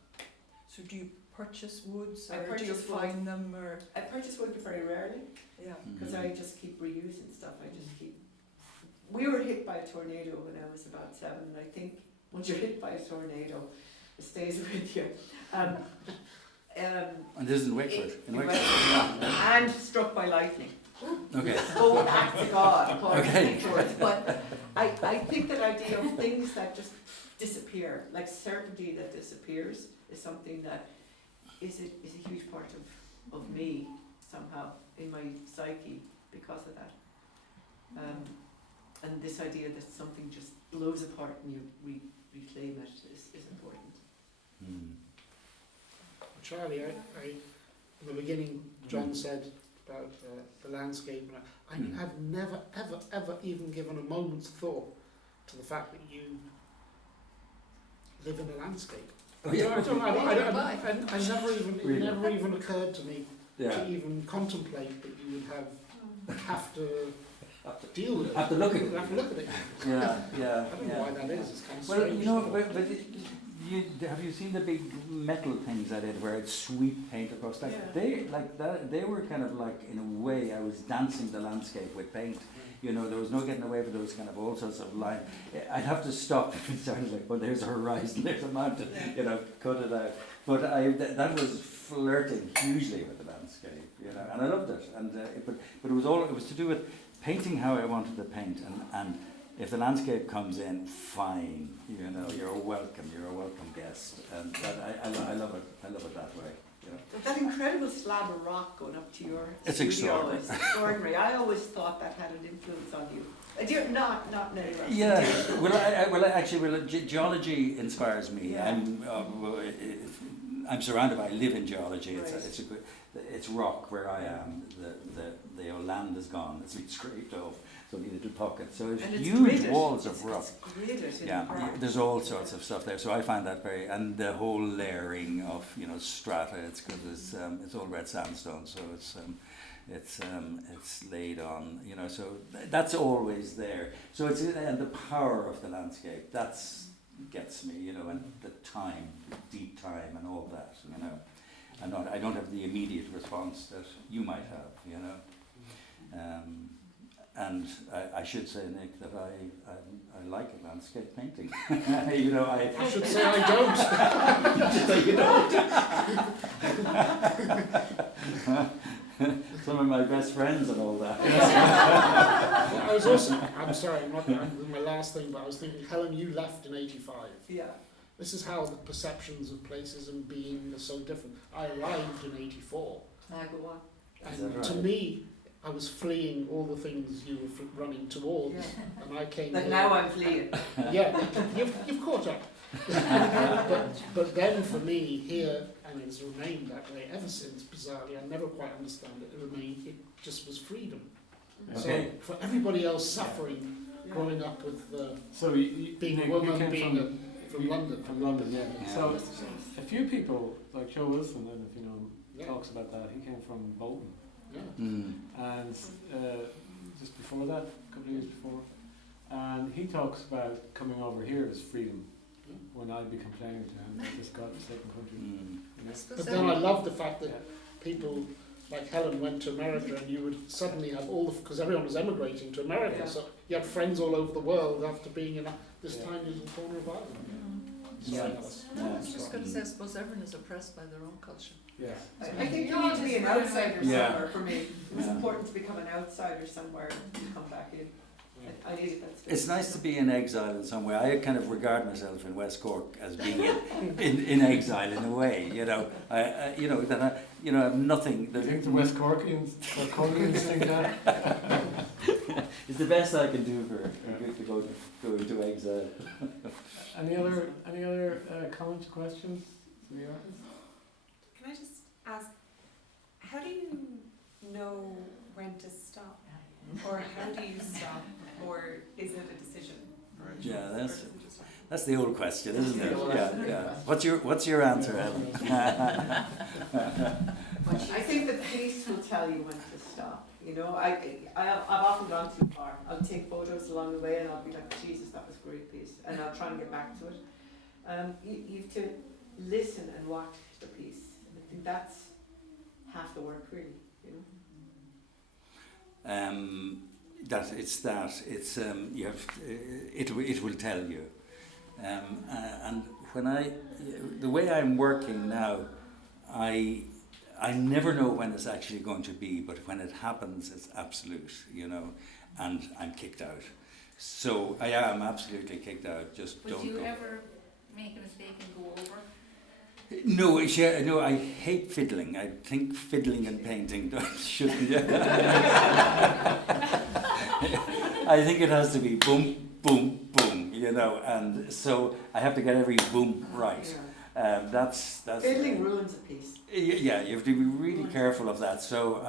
So do you purchase woods, I or do you purchase wood. find them, or? I purchase wood very rarely, Yeah. because I just keep reusing stuff. We were hit by a tornado when I was about 7, and I think once you're hit by a tornado, it stays with you. And this is in Wickford. And struck by lightning. Okay. Oh, act to God, Okay. But I think that idea of things that just disappear, like certainty that disappears, is something that is a huge part of me somehow, in my psyche, because of that. And this idea that something just blows apart and you reclaim it is important. Charlie, I in the beginning, John said about the landscape, and I have never, ever even given a moment's thought to the fact that you live in a landscape. It never even occurred to me to even contemplate that you would have to deal with it. Have to look at it. Have to look at it. Yeah. I don't know why that is. It's kind of Well, strange. but have you seen the big metal things I did where it's sweep paint across? They were kind of like, in a way, I was dancing the landscape with paint. There was no getting away with those kind of all sorts of line. I'd have to stop if it started like, well, there's a horizon, there's a mountain, cut it out. But that was flirting hugely with the landscape, and I loved it. And but it was to do with painting how I wanted to paint, and if the landscape comes in, fine, you're welcome guest, and I love it that way. That's that incredible slab of rock going up to your It's studio extraordinary. is extraordinary. I always thought that had an influence on you. Not Nelly Ross. Yeah, geology inspires me. Yeah. I'm surrounded by, I live in geology. Right. It's rock where I am. The land is gone. It's been scraped off. So only little pockets. So it's And it's huge gridded. walls of rock. It's gridded in Yeah, the rock. there's all sorts of stuff there. So I find that and the whole layering of strata. It's because it's all red sandstone. So it's laid on, so that's always there. So it's and the power of the landscape gets me, and the time, deep time, and all that, I don't have the immediate response that you might have, and I should say, Nick, that I like landscape painting. I should say I don't. Some of my best friends and all that. I was also, I'm sorry, this is my last thing, but I was thinking, Helen, you left in 85. Yeah. This is how the perceptions of places and being are so different. I arrived in 84. Go on. Is that And to right? me, I was fleeing all the things you were running towards. Yeah. And I came Like here. now I'm fleeing. Yeah, you've caught up. but then for me here, and it's remained that way ever since, bizarrely, I never quite understand it, it just was freedom. Okay. So for everybody else suffering, growing up with So you, being Nick, a woman, you came being from London. From London, yeah. Yeah. So a few people, like Joe Wilson, and if you know him, Yeah. talks about that. He came from Bolton, Yeah. and just before that, a couple of years before, and he talks about coming over here as freedom. Yeah. When I'd be complaining to him that this got a second country. You know? But then I love the fact that people like Helen went to America, and you would suddenly have because everyone was emigrating to America, Yeah. so you had friends all over the world after being in this Yeah. tiny little corner of Ireland. Yeah. Sorry, Alice. Yeah. I was just going to say, I suppose everyone is oppressed by their own culture. Yes. I think you need to be an outsider Yeah. somewhere for me. It was Yeah. important to become an outsider somewhere to come back in. I needed that space. It's nice to be in exile in some way. I kind of regard myself in West Cork as being in exile in a way. I have nothing. Do you think the West Corkians think that? It's the best I can do to go into exile. Any other comments, questions from the artist? Can I just ask, how do you know when to stop? Or how do you stop? Or is it a decision? Or a choice? Yeah, Or is it just like- That's the old question, isn't it? The old Yeah, question. yeah. What's your answer, Helen? I think the piece will tell you when to stop. I've often gone too far. I'll take photos along the way and I'll be like, Jesus, that was a great piece, and I'll try and get back to it. You have to listen and watch the piece. I think that's half the work, really. You have it will tell you, and when the way I'm working now, I never know when it's actually going to be, but when it happens, it's absolute, and I'm kicked out. So I am absolutely kicked out. Just Would don't you go. ever make a mistake and go over? No, I hate fiddling. I think fiddling and painting shouldn't. I think it has to be boom, boom, boom, and so I have to get every boom right. That's Fiddling ruins a piece. Yeah, you have to be really careful of that. So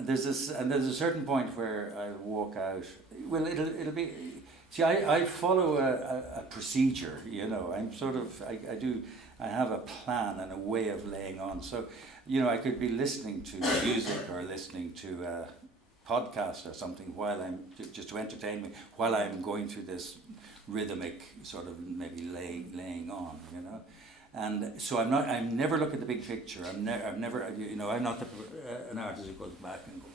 there's a certain point where I walk out. Well, it'll be. See, I follow a procedure, I'm sort of, I have a plan and a way of laying on. So, I could be listening to music or listening to a podcast or something while just to entertain me, while I'm going through this rhythmic sort of maybe laying on, And so I never look at the big picture. I'm never, I'm not an artist who goes back and goes,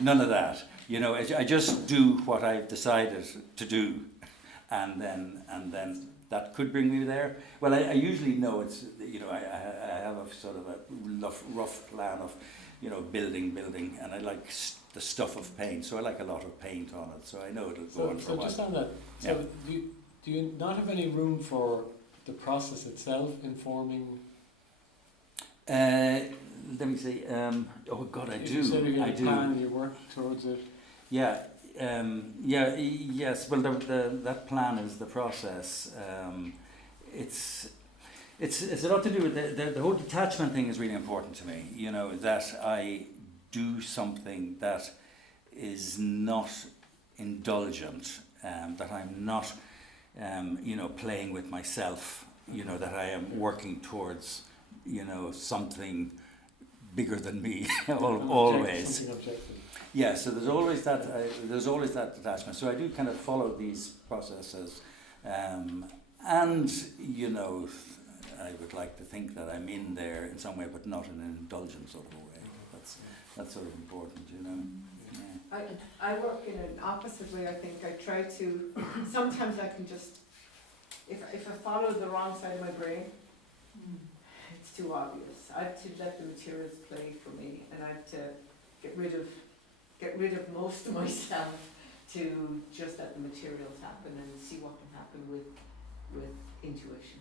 none of that. I just do what I've decided to do, and then that could bring me there. Well, I usually know it's, I have a sort of a rough plan of, building, and I like the stuff of paint, so I like a lot of paint on it, so I know it'll go on for a while. Just on that, Yeah. so do you not have any room for the process itself informing? Let me see. Oh God, I do. You said you I had a do. plan, you work towards it. Yeah. Yes. Well, that plan is the process. It's a lot to do with the whole detachment thing is really important to me. You know, that I do something that is not indulgent, that I'm not, playing with myself. You know, that I am working towards, something bigger than me. Always. Something objective. Yeah, so there's always that detachment. So I do kind of follow these processes, and I would like to think that I'm in there in some way, but not in an indulgent sort of a way. That's sort of important, Yeah. I work in an opposite way, I think. I try to, sometimes I can just, if I follow the wrong side of my brain, it's too obvious. I have to let the materials play for me, and I have to get rid of most of myself to just let the materials happen and see what can happen with intuition.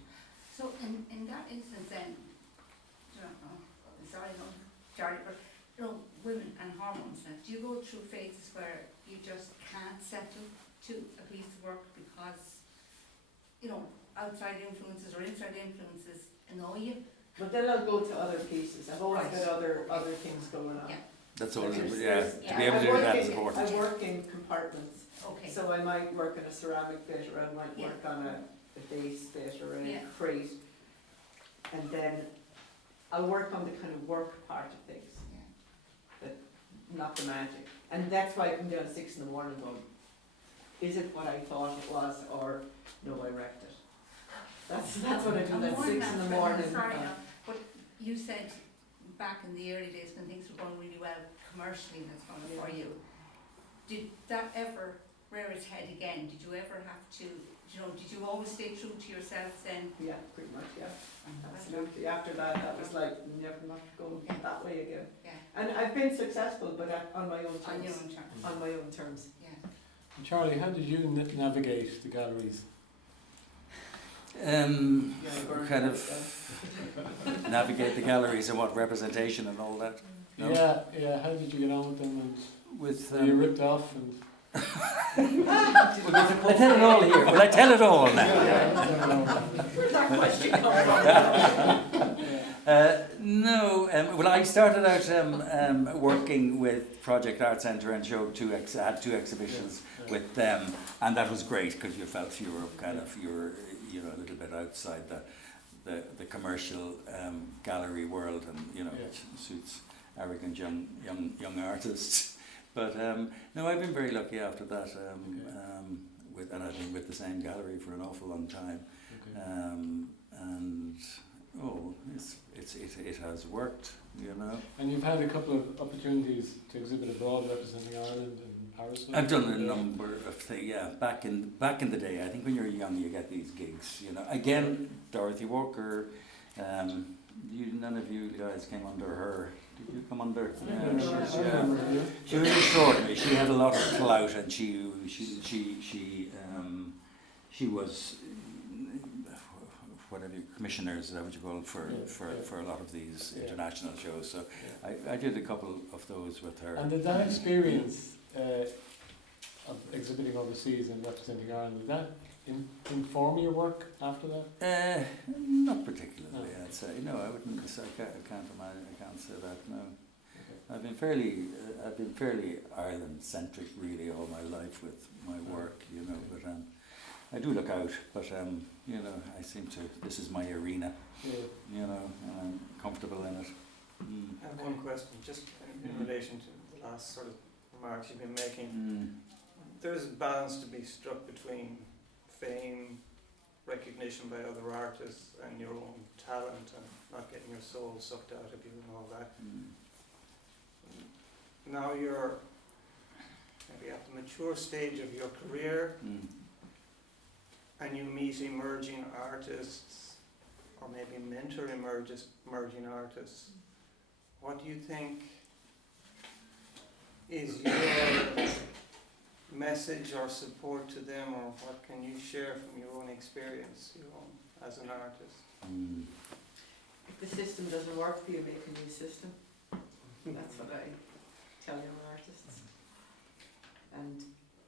So in that instance then, sorry, no, Charlie, but women and hormones now, do you go through phases where you just can't settle to a piece of work because, outside influences or inside influences annoy you? But then I'll go to other pieces. I've always Right. got other things going on. Yeah. That's always There's- to be able to do that is important. I work in compartments. Okay. So I might work on a ceramic bit, or I might Yeah. work on a base bit, or a Yeah. crate. And then I'll work on the kind of work part of things, not the magic. And that's why I come down at 6 in the morning going, is it what I thought it was, or no, I wrecked it. That's what I do, I'm that's more than 6 in the that, morning. Sorry, no, but you said back in the early days when things were going really well commercially, that's going for you. Did that ever rear its head again? Did you ever have to, did you always stay true to yourself then? Yeah, pretty much, yeah. Absolutely. After that was like, never not going that way again. Yeah. And I've been successful, but on my own On your terms. own terms. On my own terms. Yeah. And Charlie, how did you navigate the galleries? Kind of navigate the galleries and what representation and all that. No? Yeah. How did you get on with them? And With were you ripped off? And will I tell it all here? Will I tell it all now? Where's that question come from? No. Well, I started out working with Project Art Centre and showed had two exhibitions with them, and that was great because you felt you were a little bit outside the commercial gallery world, and which suits arrogant young artists. But no, I've been very lucky after that. And I've been with the same gallery for an awful long time. And it has worked, And you've had a couple of opportunities to exhibit abroad representing Ireland and Paris. I've done a number of things. Yeah, back in the day. I think when you're young, you get these gigs. Again, Dorothy Walker. None of you guys came under her. Did you come under? She was extraordinary. She had a lot of clout, and she was whatever commissioners, is that what you call it, for a lot of these international shows. So I did a couple of those with her. And did that experience of exhibiting overseas and representing Ireland, did that inform your work after that? Not particularly, I'd say. No, I wouldn't. I can't imagine. I can't say that. No, I've been fairly Ireland centric really all my life with my work, But I do look out. But I seem to. This is my arena. And I'm comfortable in it. I have one question, just in relation to the last sort of remarks you've been making. There's a balance to be struck between fame, recognition by other artists, and your own talent, and not getting your soul sucked out of you and all that. Now you're maybe at the mature stage of your career, and you meet emerging artists, or maybe mentor emerging artists. What do you think is your message or support to them, or what can you share from your own experience, your own as an artist? If the system doesn't work for you, make a new system. That's what I tell young artists. And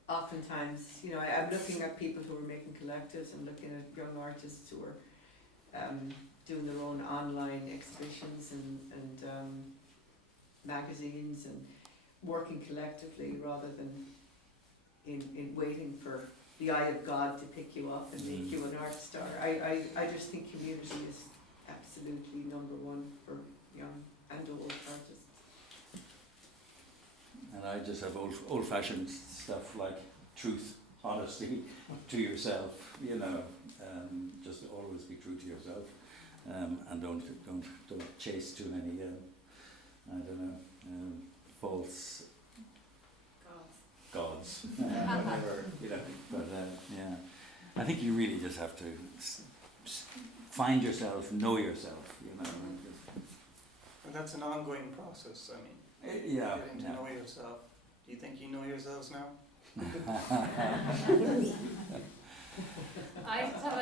oftentimes, you know, I'm looking at people who are making collectives and looking at young artists who are doing their own online exhibitions and magazines and working collectively rather than in waiting for the eye of God to pick you up and make you an art star. I just think community is absolutely number one for young and old artists. And I just have old-fashioned stuff like truth, honesty to yourself. You know, just always be true to yourself, and don't chase too many. I don't know, false gods. Whatever, you know. But yeah, I think you really just have to find yourself, know yourself. You know. And that's an ongoing process. I mean, Yeah. getting to know yourself. Do you think you know yourselves now? I just have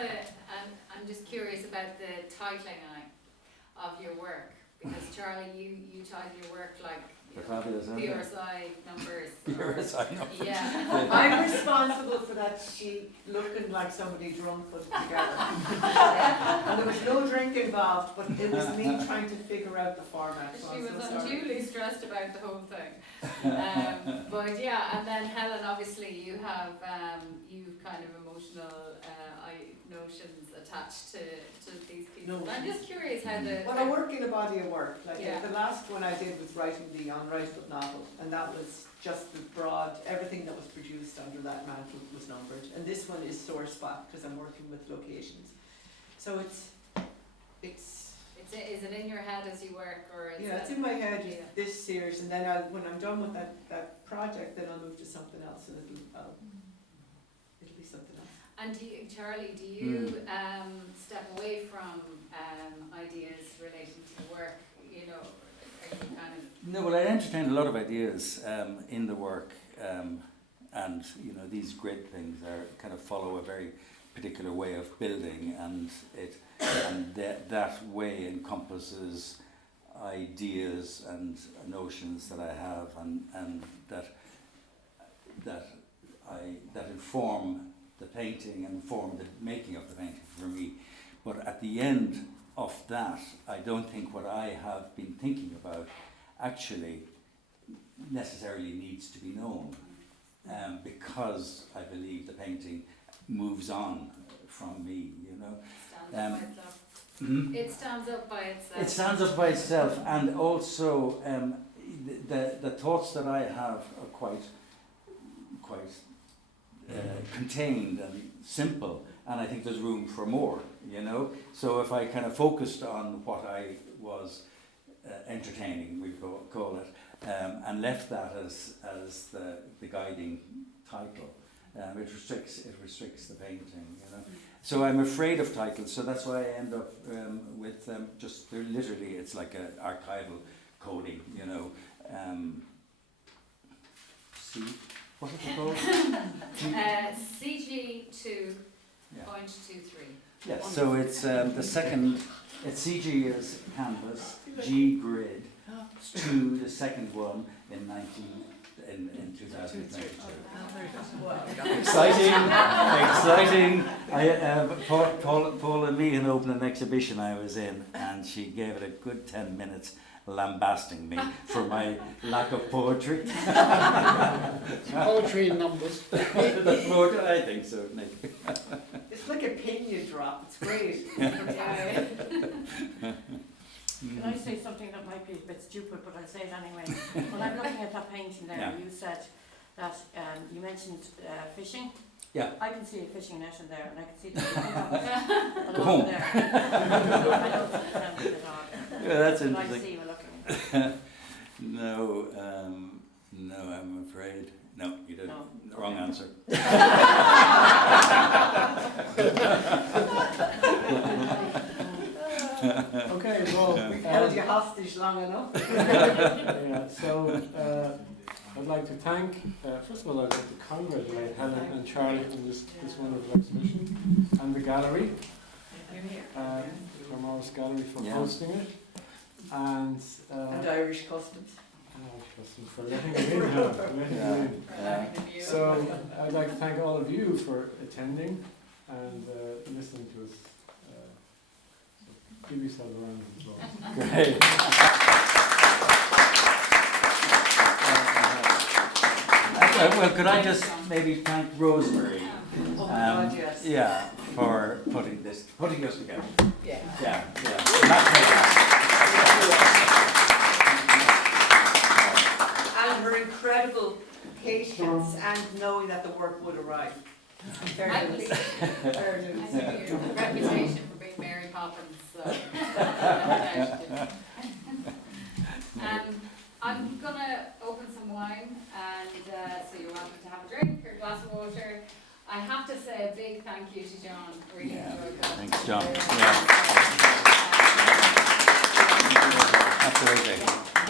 I'm just curious about the titling of your work, because Charlie, you title your work like The fabulous, isn't it? PRSI numbers. PRSI numbers. Yeah. I'm responsible for that sheet looking like somebody drunk put it together. And there was no drink involved, but it was me trying to figure out the format. So She I'm was so sorry. unduly stressed about the whole thing. But yeah, and then Helen, obviously you have you've kind of emotional notions attached to these pieces. No. I'm just curious how the Well, I work in a body of work. Like Yeah. the last one I did was writing the unwritable novel, and that was just the broad, everything that was produced under that mantle was numbered. And this one is sore spot because I'm working with locations. So it's is it in your head as you work, or is yeah, it, it's in my head, Yeah. this series, and then when I'm done with that project, then I'll move to something else, and it'll be something else. And Charlie, do you step away from ideas relating to the work? You know, are you kind of No, well, I entertain a lot of ideas in the work, and you know, these grid things are kind of follow a very particular way of building, and that way encompasses ideas and notions that I have, and that inform the painting and inform the making of the painting for me. But at the end of that, I don't think what I have been thinking about actually necessarily needs to be known, because I believe the painting moves on from me, you know. stands by itself? It stands up by itself. It stands up by itself, and also the thoughts that I have are quite contained and simple, and I think there's room for more, you know. So if I kind of focused on what I was entertaining, we call it, and left that as the guiding title, it restricts the painting, you know. So I'm afraid of titles, so that's why I end up with just literally, it's like an archival coding, you know. What is it called? CG2.23. Yes, so it's the second, it's CG is canvas, G grid, 2 the second one in 2022. Exciting. Paul and me had opened an exhibition I was in, and she gave it a good 10 minutes lambasting me for my lack of poetry. Poetry in numbers. The poetry, I think so, Nick. It's like a pin you drop, it's great. Yeah. Can I say something that might be a bit stupid, but I'll say it anyway? When I'm looking at that painting there, Yeah. you said that you mentioned fishing. Yeah. I can see a fishing net in there, and I can see the Go home. there. I don't understand it at all. Yeah, that's What I interesting. see when looking. No, I'm afraid. No, you didn't. No. Wrong answer. Okay, well, We've held you hostage long enough. yeah, so I'd like to thank, first of all, I'd like to congratulate Helen and Charlie on this wonderful exhibition and the gallery. Claremorris Gallery for Yeah. hosting it, and Irish customs. for letting it in. Yeah. Yeah. So I'd like to thank all of you for attending and listening to us. So give yourself a round of applause. Great. Well, could I just maybe thank Rosemary? Oh my God, yes. Yeah, for putting us together. Yeah. Yeah, yeah. And her incredible patience and knowing that the work would arrive. Fair news. Fair I news. think your reputation for being Mary Poppins. I'm gonna open some wine, and so you're welcome to have a drink or a glass of water. I have to say a big thank you to John. Really enjoyed that. Thanks, John. Yeah. Yeah. Absolutely.